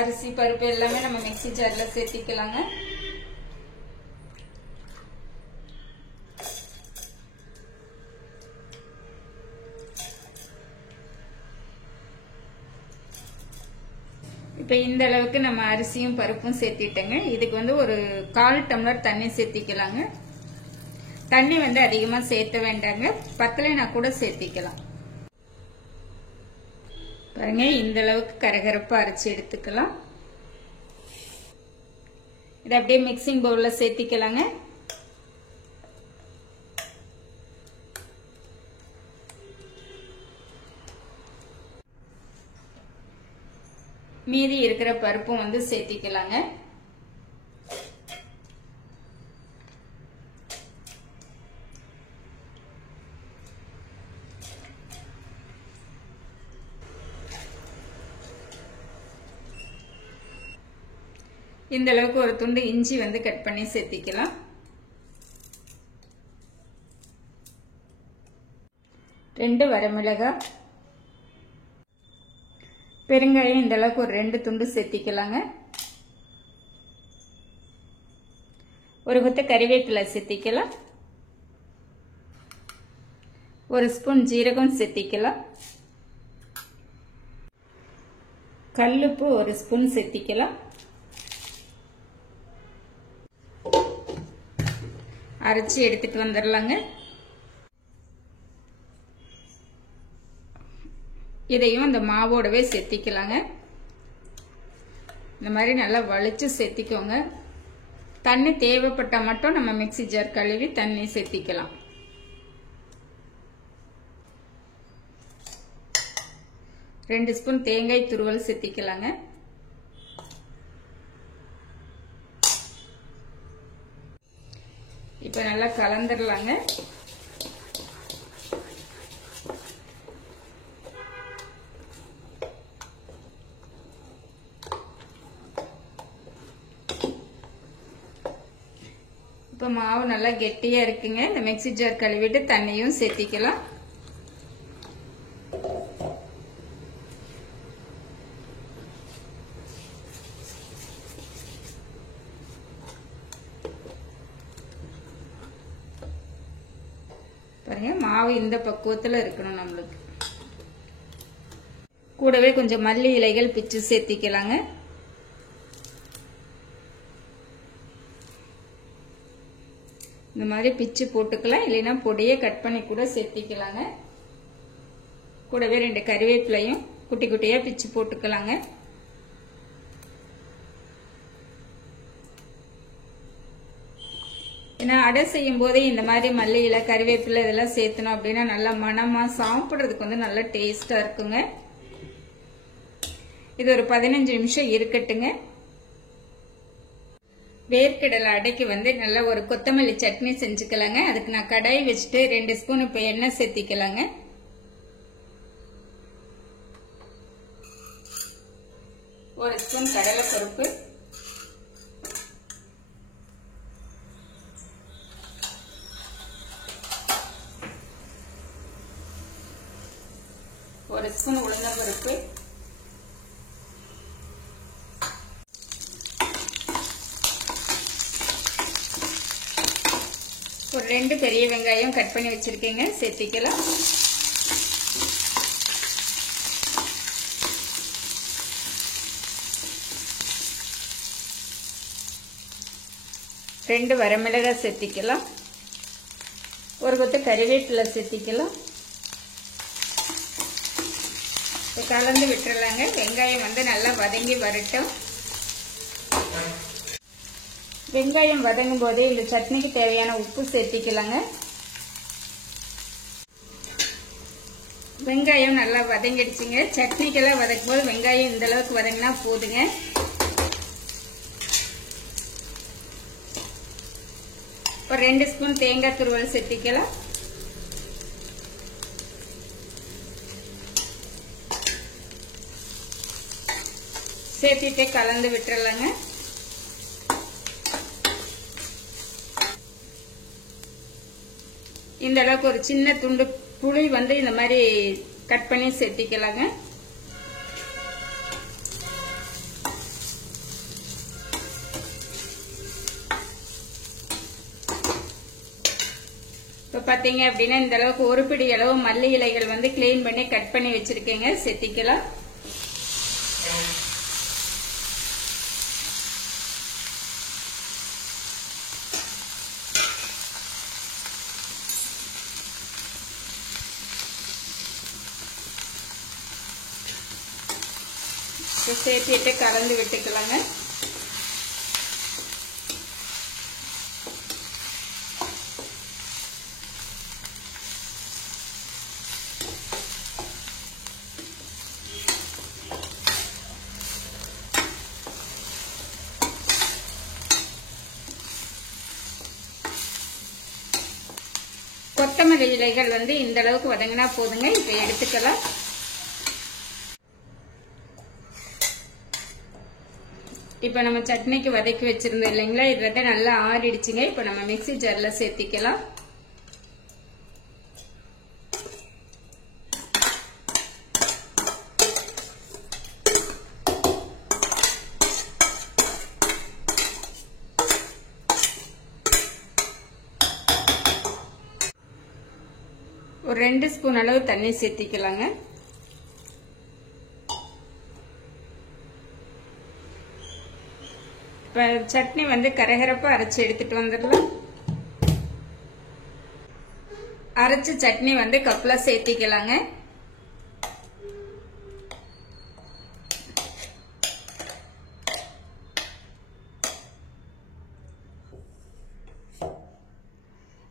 அரிசி பருப்பு எல்லாமே நம்ம மிக்ஸி ஜார்ல சேர்த்திக்கலாங்க. இப்ப இந்த அளவுக்கு நம்ம அரிசியும் பருப்பும் சேர்த்திட்டேங்க. இதுக்கு வந்து ஒரு 1/4 டம்ளர் தண்ணி சேர்த்திக்கலாங்க. தண்ணி வந்து அதிகமா சேர்த்த வேண்டாங்க, பத்தலைனா கூட சேர்த்திக்கலாம். பாருங்க இந்த அளவுக்கு கரகரப்பா அரைச்சி எடுத்துக்கலாம். இதை அப்படியே மிக்சிங் பவுல்ல சேர்த்திக்கலாங்க. மீதி இருக்கிற பருப்பும் வந்து சேர்த்திக்கலாங்க. இந்த அளவுக்கு ஒரு துண்டு இஞ்சி வந்து கட் பண்ணி சேர்த்திக்கலாம். 2 வரமிளகாய், பெருங்காயம் இந்த அளவுக்கு ஒரு 2 துண்டு சேர்த்திக்கலாங்க. ஒரு கொத்து கறிவேப்பிலை சேர்த்திக்கலாம். 1 ஸ்பூன் ஜீரகம் சேர்த்திக்கலாம். கல்லுப்பு 1 ஸ்பூன் சேர்த்திக்கலாம். அரைச்சி எடுத்துட்டு வந்துடலாங்க. இதையும் அந்த மாவோடவே சேர்த்திக்கலாங்க. இந்த மாதிரி நல்லா வலிச்சு சேர்த்திக்கோங்க. தண்ணி தேவைப்பட்டா மட்டும் நம்ம மிக்ஸி ஜார் கழுவி தண்ணி சேர்த்திக்கலாம். ரெண்டு ஸ்பூன் தேங்காய் துருவல் சேர்த்திக்கலாங்க. இப்போ நல்லா கலந்துடலாங்க. இப்போ மாவு நல்லா கெட்டியா இருக்குங்க. இந்த மிக்ஸி ஜார் கழுவிட்டு தண்ணியும் சேர்த்திக்கலாம். பாருங்க, மாவு இந்த பக்குவத்துல இருக்கணும் நம்மளுக்கு. கூடவே கொஞ்சம் மல்லி இலைகள் பிச்சு சேர்த்திக்கலாங்க. இந்த மாதிரி பிச்சு போட்டுக்கலாம், இல்லைன்னா பொடியை கட் பண்ணி கூட சேர்த்திக்கலாங்க. கூடவே 2 கறிவேப்பிலையும் குட்டி குட்டியா பிச்சு போட்டுக்கலாங்க. ஏன்னா அடை செய்யும் போதே இந்த மாதிரி மல்லி இலை கறிவேப்பிலை இதெல்லாம் சேர்த்தணும் அப்படின்னா நல்லா மணமா சாப்பிடுறதுக்கு வந்து நல்ல டேஸ்டா இருக்குங்க. இது ஒரு 15 நிமிஷம் இருக்கட்டுங்க. வேர்க்கடலை அடைக்கு வந்து நல்லா ஒரு கொத்தமல்லி சட்னி செஞ்சுக்கலாங்க. அதுக்கு நான் கடாய் வச்சுட்டு 2 ஸ்பூன் இப்ப எண்ணெய் சேர்த்திக்கலாங்க. ஒரு ஸ்பூன் கடலை பருப்பு, ஒரு ஸ்பூன் உளுந்தம் பருப்பு, ஒரு 2 பெரிய வெங்காயம் கட் பண்ணி வச்சிருக்கேங்க, சேர்த்திக்கலாம். ரெண்டு வரமிளகாய் சேர்த்திக்கலாம். ஒரு கொத்து கறிவேப்பிலை சேர்த்திக்கலாம். கலந்து விட்டுறலாங்க. வெங்காயம் வந்து நல்லா வதங்கி வரட்டும். வெங்காயம் வதங்கும் போதே இந்த சட்னிக்கு தேவையான உப்பு சேர்த்திக்கலாங்க. வெங்காயம் நல்லா வதங்கிடுச்சுங்க. சட்னிக்கெல்லாம் வதக்கும் போது வெங்காயம் இந்த அளவுக்கு வதங்கினா போதுங்க. ஒரு 2 ஸ்பூன் தேங்காய் துருவல் சேர்த்திக்கலாம். சேர்த்திட்டு கலந்து விட்டுறலாங்க. இந்த அளவுக்கு ஒரு சின்ன துண்டு புளி வந்து இந்த மாதிரி கட் பண்ணி சேர்த்திக்கலாங்க. இப்ப பாத்தீங்க அப்படின்னா இந்த அளவுக்கு ஒரு பிடி அளவு மல்லி இலைகள் வந்து கிளீன் பண்ணி கட் பண்ணி வச்சிருக்கேங்க, சேர்த்திக்கலாம். சேர்த்திட்டு கலந்து விட்டுக்கலாங்க. கொத்தமல்லி இலைகள் வந்து இந்த அளவுக்கு வதங்கினா போதுங்க. இப்ப எடுத்துக்கலாம். இப்ப நம்ம சட்னிக்கு வதக்கி வச்சிருந்தோம் இல்லைங்களா, இது வந்து நல்லா ஆறிடுச்சுங்க. இப்ப நம்ம மிக்ஸி ஜார்ல சேர்த்திக்கலாம். ஒரு 2 ஸ்பூன் அளவு தண்ணி சேர்த்திக்கலாங்க. இப்ப சட்னி வந்து கரகரப்பா அரைச்சு எடுத்துட்டு வந்துடலாம். அரைச்ச சட்னி வந்து கப்ல சேர்த்திக்கலாங்க.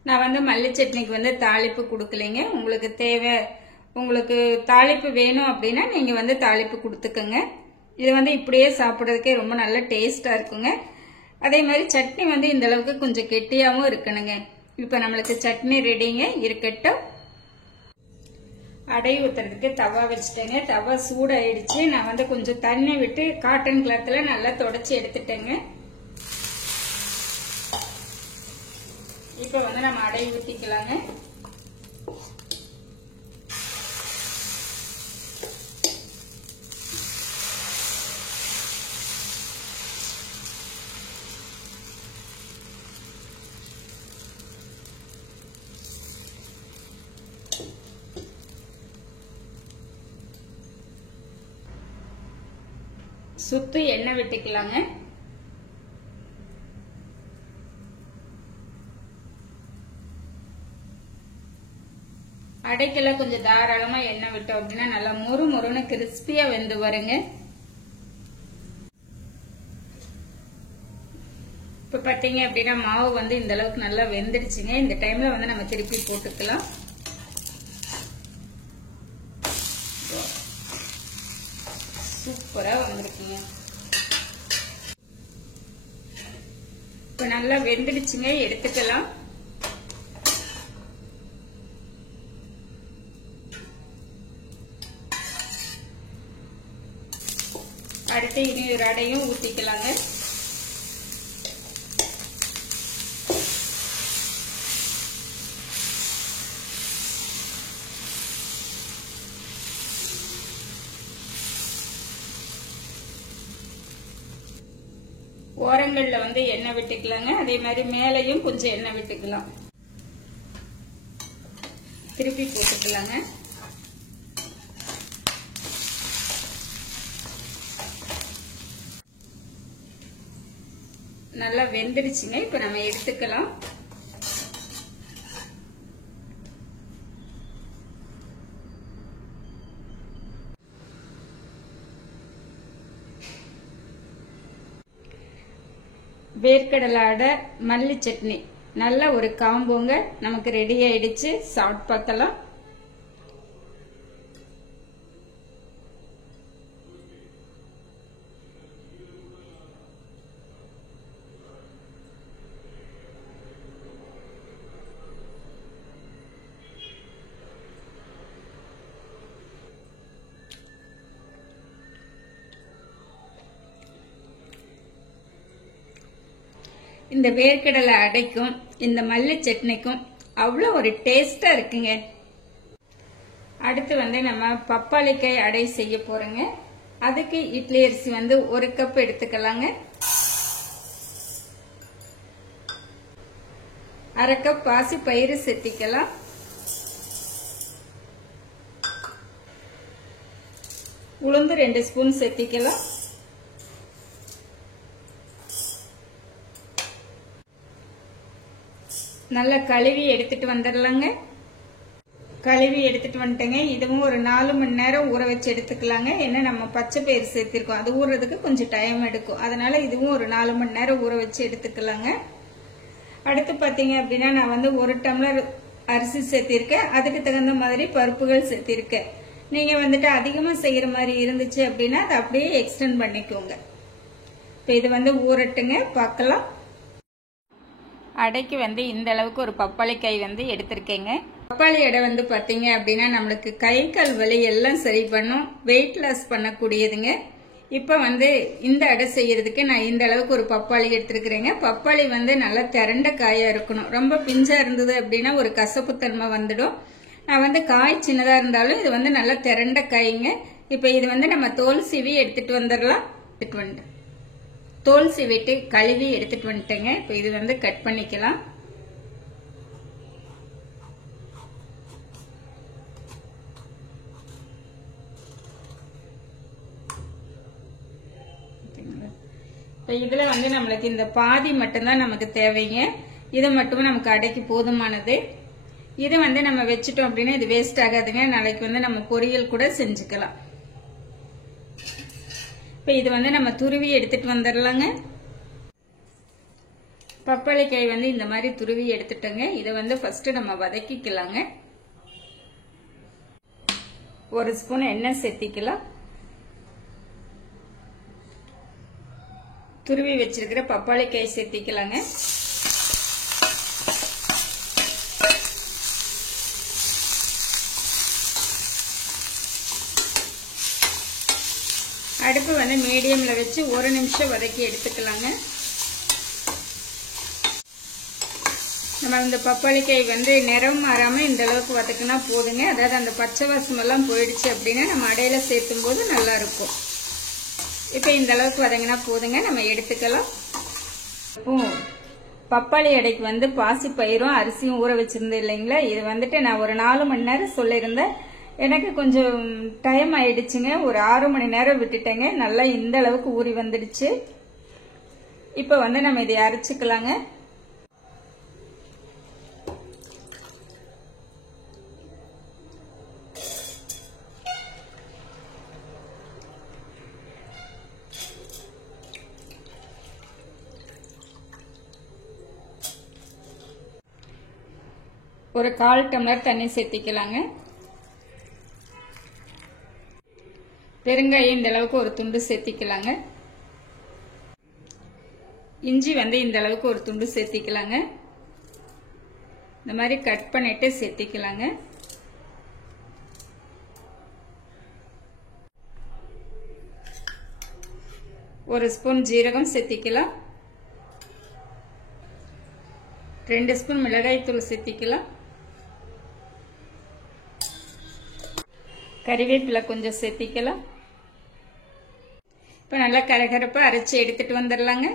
நான் வந்து மல்லி சட்னிக்கு வந்து தாளிப்பு கொடுக்கலைங்க. உங்களுக்கு தாளிப்பு வேணும் அப்படின்னா நீங்க வந்து தாளிப்பு கொடுத்துக்கோங்க. இது வந்து இப்படியே சாப்பிட்றதுக்கே ரொம்ப நல்ல டேஸ்டா இருக்குங்க. அதே மாதிரி சட்னி வந்து இந்த அளவுக்கு கொஞ்சம் கெட்டியாவும் இருக்கணுங்க. இப்ப நம்மளுக்கு சட்னி ரெடிங்க. இருக்கட்டும். அடை ஊத்துறதுக்கு தவா வச்சுட்டேங்க. தவா சூடாயிடுச்சு. நான் வந்து கொஞ்சம் தண்ணி விட்டு காட்டன் கிளாத்ல நல்லா தொடச்சி எடுத்துட்டேங்க. இப்ப வந்து நம்ம அடை ஊத்திக்கலாங்க. சுத்தி எண்ணெய் விட்டுக்கலாங்க. அடைக்கெல்லாம் கொஞ்சம் தாராளமா எண்ணெய் விட்டோம் அப்படின்னா நல்லா மொறு மொறுன்னு கிறிஸ்பியா வெந்து வருங்க. இப்ப பாத்தீங்க அப்படின்னா மாவு வந்து இந்த அளவுக்கு நல்லா வெந்துடுச்சுங்க. இந்த டைம்ல வந்து நம்ம திருப்பி போட்டுக்கலாம். சூப்பரா வந்திருக்குங்க. இப்ப நல்லா வெந்துடுச்சுங்க. எடுத்துக்கலாம். அடுத்து இனி ஒரு அடையும் ஊத்திக்கலாங்க. ஓரங்கள்ல வந்து எண்ணெய் விட்டுக்கலாங்க. அதே மாதிரி மேலையும் கொஞ்சம் எண்ணெய் விட்டுக்கலாம். திருப்பி போட்டுக்கலாங்க. நல்லா வெந்துடுச்சுங்க. இப்ப நம்ம எடுத்துக்கலாம். வேர்க்கடலை அடை மல்லி சட்னி நல்ல ஒரு காம்போங்க நமக்கு ரெடி ஆயிடுச்சு. சாப்பிட்டு பார்க்கலாம். இந்த வேர்க்கடலை அடைக்கும் இந்த மல்லி சட்னிக்கும் அவ்வளோ ஒரு டேஸ்டா இருக்குங்க. அடுத்து வந்து நம்ம பப்பாளிக்காய் அடை செய்ய போறோங்க. அதுக்கு இட்லி அரிசி வந்து 1 கப் எடுத்துக்கலாங்க. 1/2 கப் பாசி பயிறு சேர்த்திக்கலாம். உளுந்து 2 ஸ்பூன் சேர்த்திக்கலாம். நல்லா கழுவி எடுத்துட்டு வந்துடலாங்க. கழுவி எடுத்துட்டு வந்துட்டேங்க. இதுவும் ஒரு 4 மணி நேரம் ஊற வச்சு எடுத்துக்கலாங்க. என்ன நம்ம பச்சை பயிறு சேர்த்திருக்கோம், அது ஊறுறதுக்கு கொஞ்சம் டைம் எடுக்கும். அதனால இதுவும் ஒரு 4 மணி நேரம் ஊற வச்சு எடுத்துக்கலாங்க. அடுத்து பாத்தீங்க அப்படின்னா நான் வந்து 1 டம்ளர் அரிசி சேர்த்திருக்கேன். அதுக்கு தகுந்த மாதிரி பருப்புகள் சேர்த்திருக்கேன். நீங்க வந்துட்டு அதிகமா செய்யற மாதிரி இருந்துச்சு அப்படின்னா அதை அப்படியே எக்ஸ்டெண்ட் பண்ணிக்கோங்க. இப்ப இது வந்து ஊறட்டுங்க. பார்க்கலாம். அடைக்கு வந்து இந்த அளவுக்கு ஒரு பப்பாளிக்காய் வந்து எடுத்திருக்கேங்க. பப்பாளி அடை வந்து பாத்தீங்க அப்படின்னா நம்மளுக்கு கை கால் வலி எல்லாம் சரி பண்ணும், வெயிட் லாஸ் பண்ணக்கூடியதுங்க. இப்ப வந்து இந்த அடை செய்யறதுக்கு நான் இந்த அளவுக்கு ஒரு பப்பாளி எடுத்திருக்கிறேங்க. பப்பாளி வந்து நல்லா திரண்ட காயா இருக்கணும். ரொம்ப பிஞ்சா இருந்தது அப்படின்னா ஒரு கசப்பு தன்மை வந்துடும். நான் வந்து காய் சின்னதா இருந்தாலும் இது வந்து நல்லா திரண்ட காய்ங்க. இப்ப இது வந்து நம்ம தோல் சீவி எடுத்துட்டு வந்துடலாம். தோல் சீவிட்டு கழுவி எடுத்துட்டு வந்துட்டேங்க. இப்ப இது வந்து கட் பண்ணிக்கலாம். இப்ப இதுல வந்து நம்மளுக்கு இந்த பாதி மட்டும்தான் நமக்கு தேவைங்க. இது மட்டும் நமக்கு அடைக்கு போதுமானது. இது வந்து நம்ம வச்சுட்டோம் அப்படின்னா இது வேஸ்ட் ஆகாதுங்க. நாளைக்கு வந்து நம்ம பொரியல் கூட செஞ்சுக்கலாம். இப்ப இது வந்து நம்ம துருவி எடுத்துட்டு வந்துடலாங்க. பப்பாளிக்காய் வந்து இந்த மாதிரி துருவி எடுத்துட்டோங்க. இதை வந்து ஃபர்ஸ்ட் நம்ம வதக்கிக்கலாங்க. 1 ஸ்பூன் எண்ணெய் சேர்த்திக்கலாம். துருவி வச்சிருக்கிற பப்பாளி காய் சேர்த்திக்கலாங்க. அடுப்பு வந்து மீடியம்ல வச்சு 1 நிமிஷம் வதக்கி எடுத்துக்கலாங்க. நம்ம இந்த பப்பாளி காய் வந்து நிறம் மாறாம இந்த அளவுக்கு வதக்கினா போதுங்க. அதாவது அந்த பச்சை வாசம் எல்லாம் போயிடுச்சு அப்படின்னா நம்ம அடையில சேர்த்தும் போது நல்லா இருக்கும். இப்போ இந்த அளவுக்கு வதங்கினா போதுங்க, நம்ம எடுத்துக்கலாம். இப்போ பப்பாளி அடைக்கு வந்து பாசி பயிரும் அரிசியும் ஊற வச்சிருந்தேன் இல்லைங்களா, இது வந்துட்டு நான் ஒரு 4 மணி நேரம் சொல்லியிருந்தேன். எனக்கு கொஞ்சம் டைம் ஆயிடுச்சுங்க, ஒரு 6 மணி நேரம் விட்டுட்டேங்க. நல்லா இந்த அளவுக்கு ஊறி வந்துடுச்சு. இப்போ வந்து நம்ம இதை அரைச்சிக்கலாங்க. ஒரு 1/4 டம்ளர் தண்ணி சேர்த்திக்கலாங்க. பெருங்காயம் இந்த அளவுக்கு ஒரு துண்டு சேர்த்திக்கலாங்க. இஞ்சி வந்து இந்த அளவுக்கு ஒரு துண்டு சேர்த்திக்கலாங்க. இந்த மாதிரி கட் பண்ணிட்டு சேர்த்திக்கலாங்க. ஒரு ஸ்பூன் ஜீரகம் சேர்த்திக்கலாம். 2 ஸ்பூன் மிளகாய் தூள் சேர்த்திக்கலாம். கறிவேப்பிலை கொஞ்சம் சேர்த்திக்கலாம். இப்போ நல்லா கரகரப்பா அரைச்சி எடுத்துட்டு வந்துடலாங்க.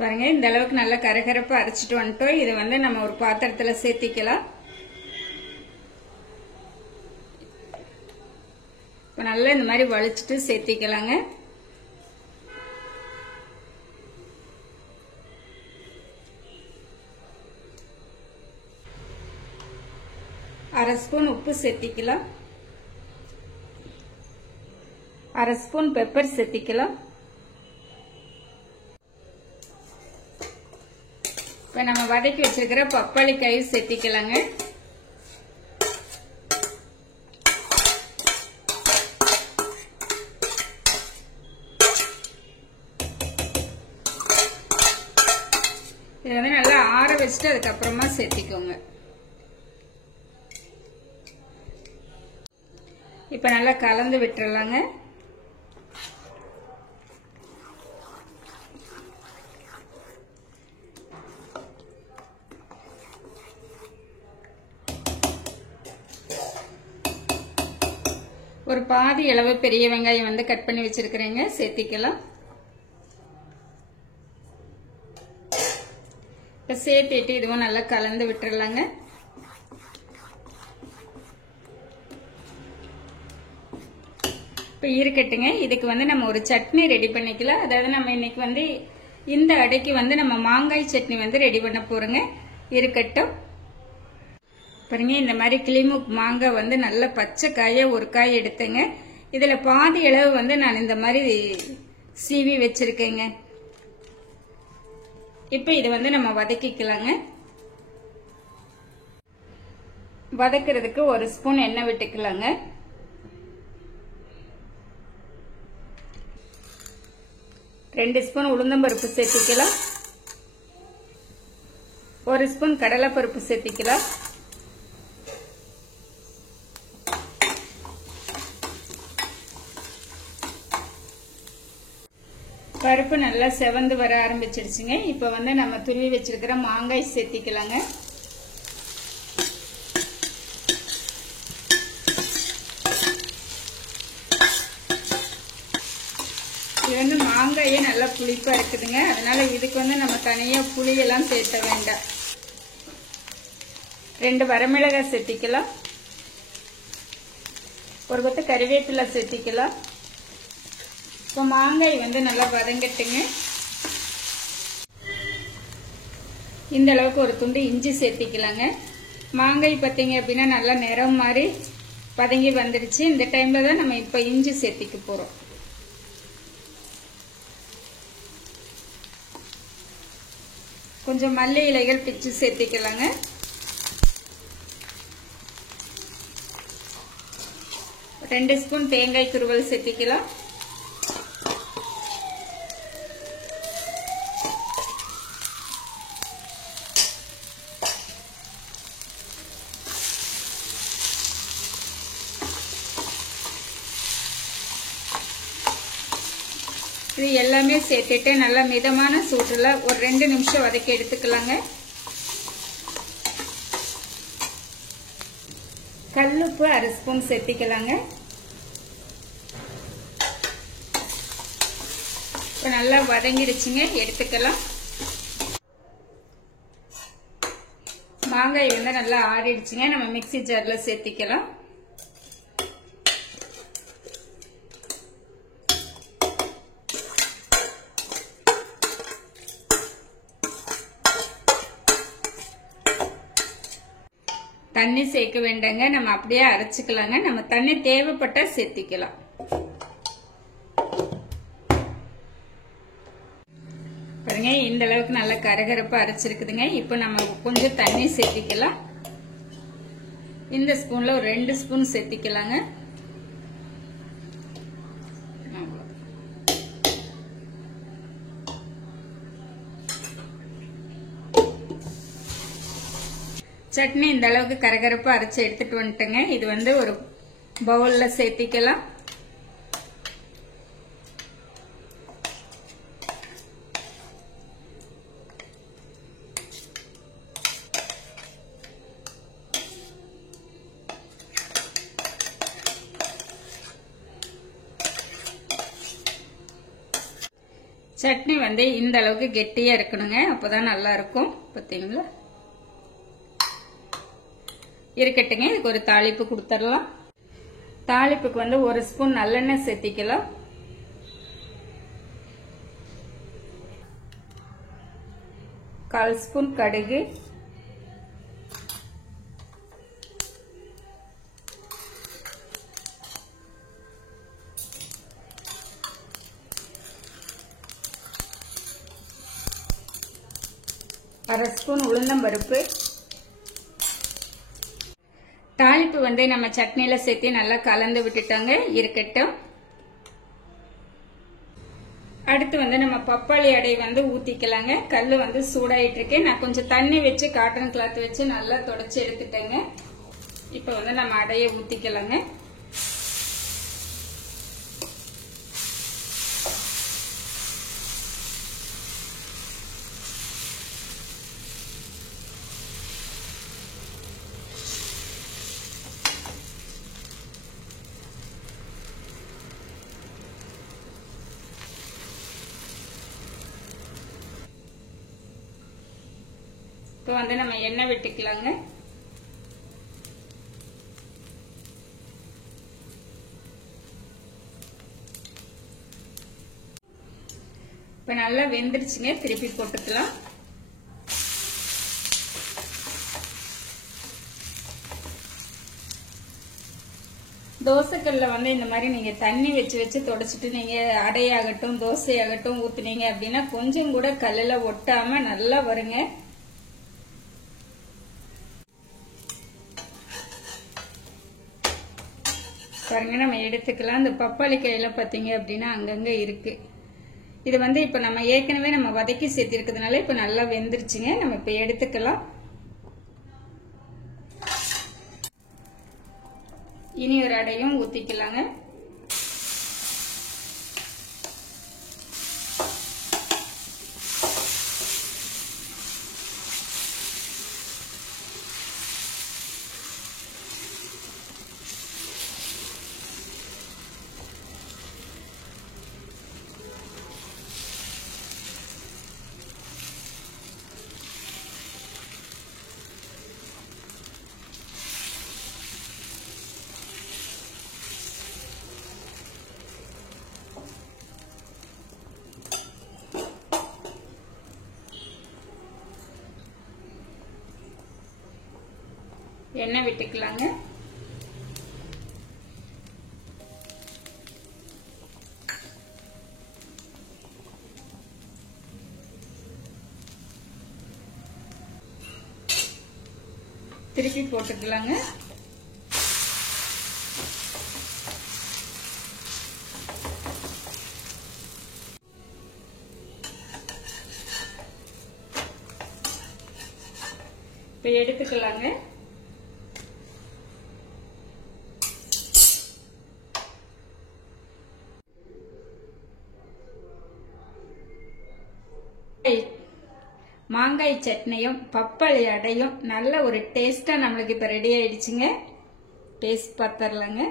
பாருங்க, இந்த அளவுக்கு நல்லா கரகரப்பா அரைச்சிட்டு வந்துட்டோம். இதை வந்து நம்ம ஒரு பாத்திரத்துல சேர்த்திக்கலாம். இப்போ நல்லா இந்த மாதிரி வலிச்சிட்டு சேர்த்திக்கலாங்க. அரை ஸ்பூன் உப்பு சேர்த்திக்கலாம். அரை ஸ்பூன் பெப்பர் சேர்த்திக்கலாம். இப்ப நம்ம வதக்கி வச்சிருக்கிற பப்பாளி காய் சேர்த்திக்கலாங்க. இதை வந்து நல்லா ஆற வச்சுட்டு அதுக்கப்புறமா சேர்த்திக்கோங்க. இப்ப நல்லா கலந்து விட்டுறலாங்க. ஒரு பாதி அளவு பெரிய வெங்காயம் வந்து கட் பண்ணி வச்சிருக்கிறேங்க, சேர்த்திக்கலாம். இப்ப சேர்த்திட்டு இதுவும் நல்லா கலந்து விட்டுறலாங்க. இப்போ இருக்கட்டுங்க. இதுக்கு வந்து நம்ம ஒரு சட்னி ரெடி பண்ணிக்கலாம். அதாவது நம்ம இன்னைக்கு வந்து இந்த அடைக்கு வந்து நம்ம மாங்காய் சட்னி வந்து ரெடி பண்ண போறோங்க. இருக்கட்டும். பாருங்க, இந்த மாதிரி கிளிமூக் மாங்காய் வந்து நல்ல பச்சை காயை ஒரு காய் எடுத்தேங்க. இதுல பாதி அளவு வந்து நான் இந்த மாதிரி சீவி வச்சிருக்கேங்க. இப்போ இது வந்து நம்ம வதக்கிக்கலாங்க. வதக்கிறதுக்கு ஒரு ஸ்பூன் எண்ணெய் விட்டுக்கலாங்க. 2 ஸ்பூன் உளுந்தம்பருப்பு சேர்த்திக்கலாம். 1 ஸ்பூன் கடலைப்பருப்பு சேர்த்திக்கலாம். பருப்பு நல்லா செவந்து வர ஆரம்பிச்சிடுச்சுங்க. இப்ப வந்து நம்ம துருவி வச்சிருக்கிற மாங்காய் சேர்த்திக்கலாங்க. இது வந்து மாங்காயே நல்லா புளிப்பா இருக்குதுங்க. அதனால இதுக்கு வந்து நம்ம தனியா புளியெல்லாம் சேர்த்த வேண்டாம். 2 வரமிளகாய் சேர்த்திக்கலாம். ஒரு கொத்து கறிவேப்பிலை சேர்த்திக்கலாம். இப்போ மாங்காய் வந்து நல்லா வதங்கட்டுங்க. இந்த அளவுக்கு ஒரு துண்டு இஞ்சி சேர்த்திக்கலாங்க. மாங்காய் பார்த்தீங்க அப்படின்னா நல்லா நிறம் மாதிரி வதங்கி வந்துடுச்சு. இந்த டைம்ல தான் நம்ம இப்போ இஞ்சி சேர்த்திக்க போறோம். கொஞ்சம் மல்லி இலைகள் பிச்சு சேர்த்திக்கலாங்க. 2 ஸ்பூன் தேங்காய் துருவல் சேர்த்திக்கலாம். இது எல்லாமே சேர்த்துட்டு நல்லா மிதமான சூட்டுல ஒரு 2 நிமிஷம் வதக்கி எடுத்துக்கலாங்க. கல்லுப்பு 1/2 ஸ்பூன் சேர்த்திக்கலாங்க. இப்ப நல்லா வதங்கிடுச்சுங்க, எடுத்துக்கலாம். மாங்காய் வந்து நல்லா ஆறிடுச்சுங்க, நம்ம மிக்ஸி ஜார்ல சேர்த்திக்கலாம். தண்ணி சேர்க்க வேண்டாங்க, நம்ம அப்படியே அரைச்சுக்கலாங்க. நம்ம தண்ணி தேவைப்பட்டா சேர்த்திக்கலாம். பாருங்க, இந்த அளவுக்கு நல்லா கரகரப்பா அரைச்சிருக்குதுங்க. இப்போ நம்ம கொஞ்சம் தண்ணி சேர்த்திக்கலாம். இந்த ஸ்பூன்ல ஒரு 2 ஸ்பூன் சேர்த்திக்கலாங்க. சட்னி இந்த அளவுக்கு கரகரப்பா அரைச்சு எடுத்துட்டு வந்துட்டேங்க. இது வந்து ஒரு பவுல்ல சேர்த்திக்கலாம். சட்னி வந்து இந்த அளவுக்கு கெட்டியா இருக்கணுங்க, அப்பதான் நல்லா இருக்கும். பாத்தீங்களா, இருக்கட்டுங்க. இதுக்கு ஒரு தாளிப்பு கொடுத்துடலாம். தாளிப்புக்கு வந்து 1 ஸ்பூன் நல்லெண்ணெய் சேர்த்திக்கலாம். கால் ஸ்பூன் கடுகு, அரை ஸ்பூன் உளுந்தம்பருப்பு. தாளிப்பு வந்து நம்ம சட்னியில சேர்த்து நல்லா கலந்து விட்டுட்டாங்க, இருக்கட்டும். அடுத்து வந்து நம்ம பப்பாளி அடை வந்து ஊத்திக்கலாங்க. கல்லு வந்து சூடாயிட்டு இருக்கு. நான் கொஞ்சம் தண்ணி வச்சு காட்டன் கிளாத் வச்சு நல்லா தொடச்சு எடுத்துட்டேங்க. இப்ப வந்து நம்ம அடையை ஊத்திக்கலாங்க. இப்போ வந்து நம்ம எண்ணெய் விட்டுக்கலாங்க. இப்ப நல்லா வெந்துருச்சுங்க, திருப்பி போட்டுக்கலாம். தோசைக்கல்ல வந்து இந்த மாதிரி நீங்க தண்ணி வச்சு வச்சு தொடச்சிட்டு நீங்க அடையாகட்டும் தோசையாகட்டும் ஊத்துனீங்க அப்படின்னா கொஞ்சம் கூட கல்லுல ஒட்டாம நல்லா வருங்க. பாருங்க, நம்ம எடுத்துக்கலாம். இந்த பப்பாளி காயில பாத்தீங்க அப்படின்னா அங்கங்க இருக்கு. இது வந்து இப்ப நம்ம ஏற்கனவே நம்ம வதக்கி சேர்த்து இருக்கிறதுனால இப்ப நல்லா வெந்துருச்சுங்க. நம்ம இப்ப எடுத்துக்கலாம். இனி ஒரு அடையும் ஊத்திக்கலாங்க. எண்ணெய் விட்டுக்கலாங்க. திருப்பி போட்டுக்கலாங்க. இப்ப எடுத்துக்கலாங்க. மாங்காய் சட்னியும் பப்பாளி அடையும் நல்ல ஒரு டேஸ்டா நம்மளுக்கு இப்ப ரெடி ஆயிடுச்சுங்க. டேஸ்ட் பார்த்தரலாங்க.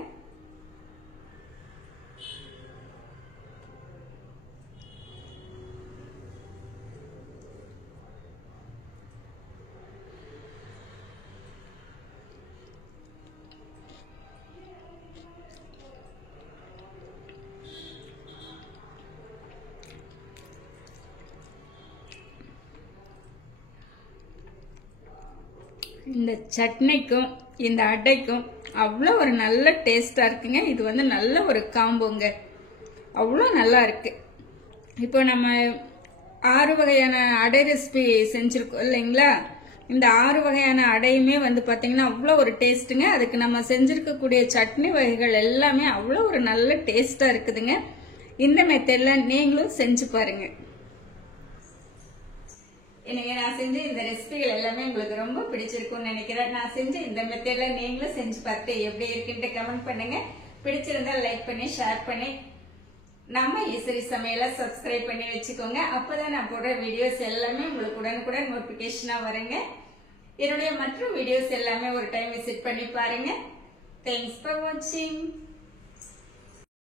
இந்த சட்னிக்கும் இந்த அடைக்கும் அவ்வளோ ஒரு நல்ல டேஸ்டா இருக்குங்க. இது வந்து நல்ல ஒரு காம்போங்க, அவ்வளோ நல்லா இருக்கு. இப்போ நம்ம 6 வகையான அடை ரெசிபி செஞ்சிருக்கோம் இல்லைங்களா? இந்த 6 வகையான அடையுமே வந்து பாத்தீங்கன்னா அவ்வளோ ஒரு டேஸ்ட்டுங்க. அதுக்கு நம்ம செஞ்சிருக்கக்கூடிய சட்னி வகைகள் எல்லாமே அவ்வளோ ஒரு நல்ல டேஸ்டா இருக்குதுங்க. இந்த மெத்தட்ல நீங்களும் செஞ்சு பாருங்க. எனக்கு நான் செஞ்ச இந்த ரெசிபிகள் எல்லாமே உங்களுக்கு ரொம்ப பிடிச்சிருக்கும்னு நினைக்கிறேன். நான் செஞ்ச இந்த மெத்தட்ல நீங்களும் செஞ்சு பார்த்து எப்படி இருக்குன்னு கமெண்ட் பண்ணுங்க. பிடிச்சிருந்தா லைக் பண்ணி ஷேர் பண்ணி நம்ம ஈஸ்வரி சமையலை சப்ஸ்கிரைப் பண்ணி வச்சுக்கோங்க. அப்பதான் நான் போடுற வீடியோஸ் எல்லாமே உங்களுக்கு உடனுக்குடன் நோட்டிபிகேஷனா வருங்க. என்னுடைய மற்ற வீடியோஸ் எல்லாமே ஒரு டைம் விசிட் பண்ணி பாருங்க. தேங்க்ஸ் ஃபார் வாட்சிங்.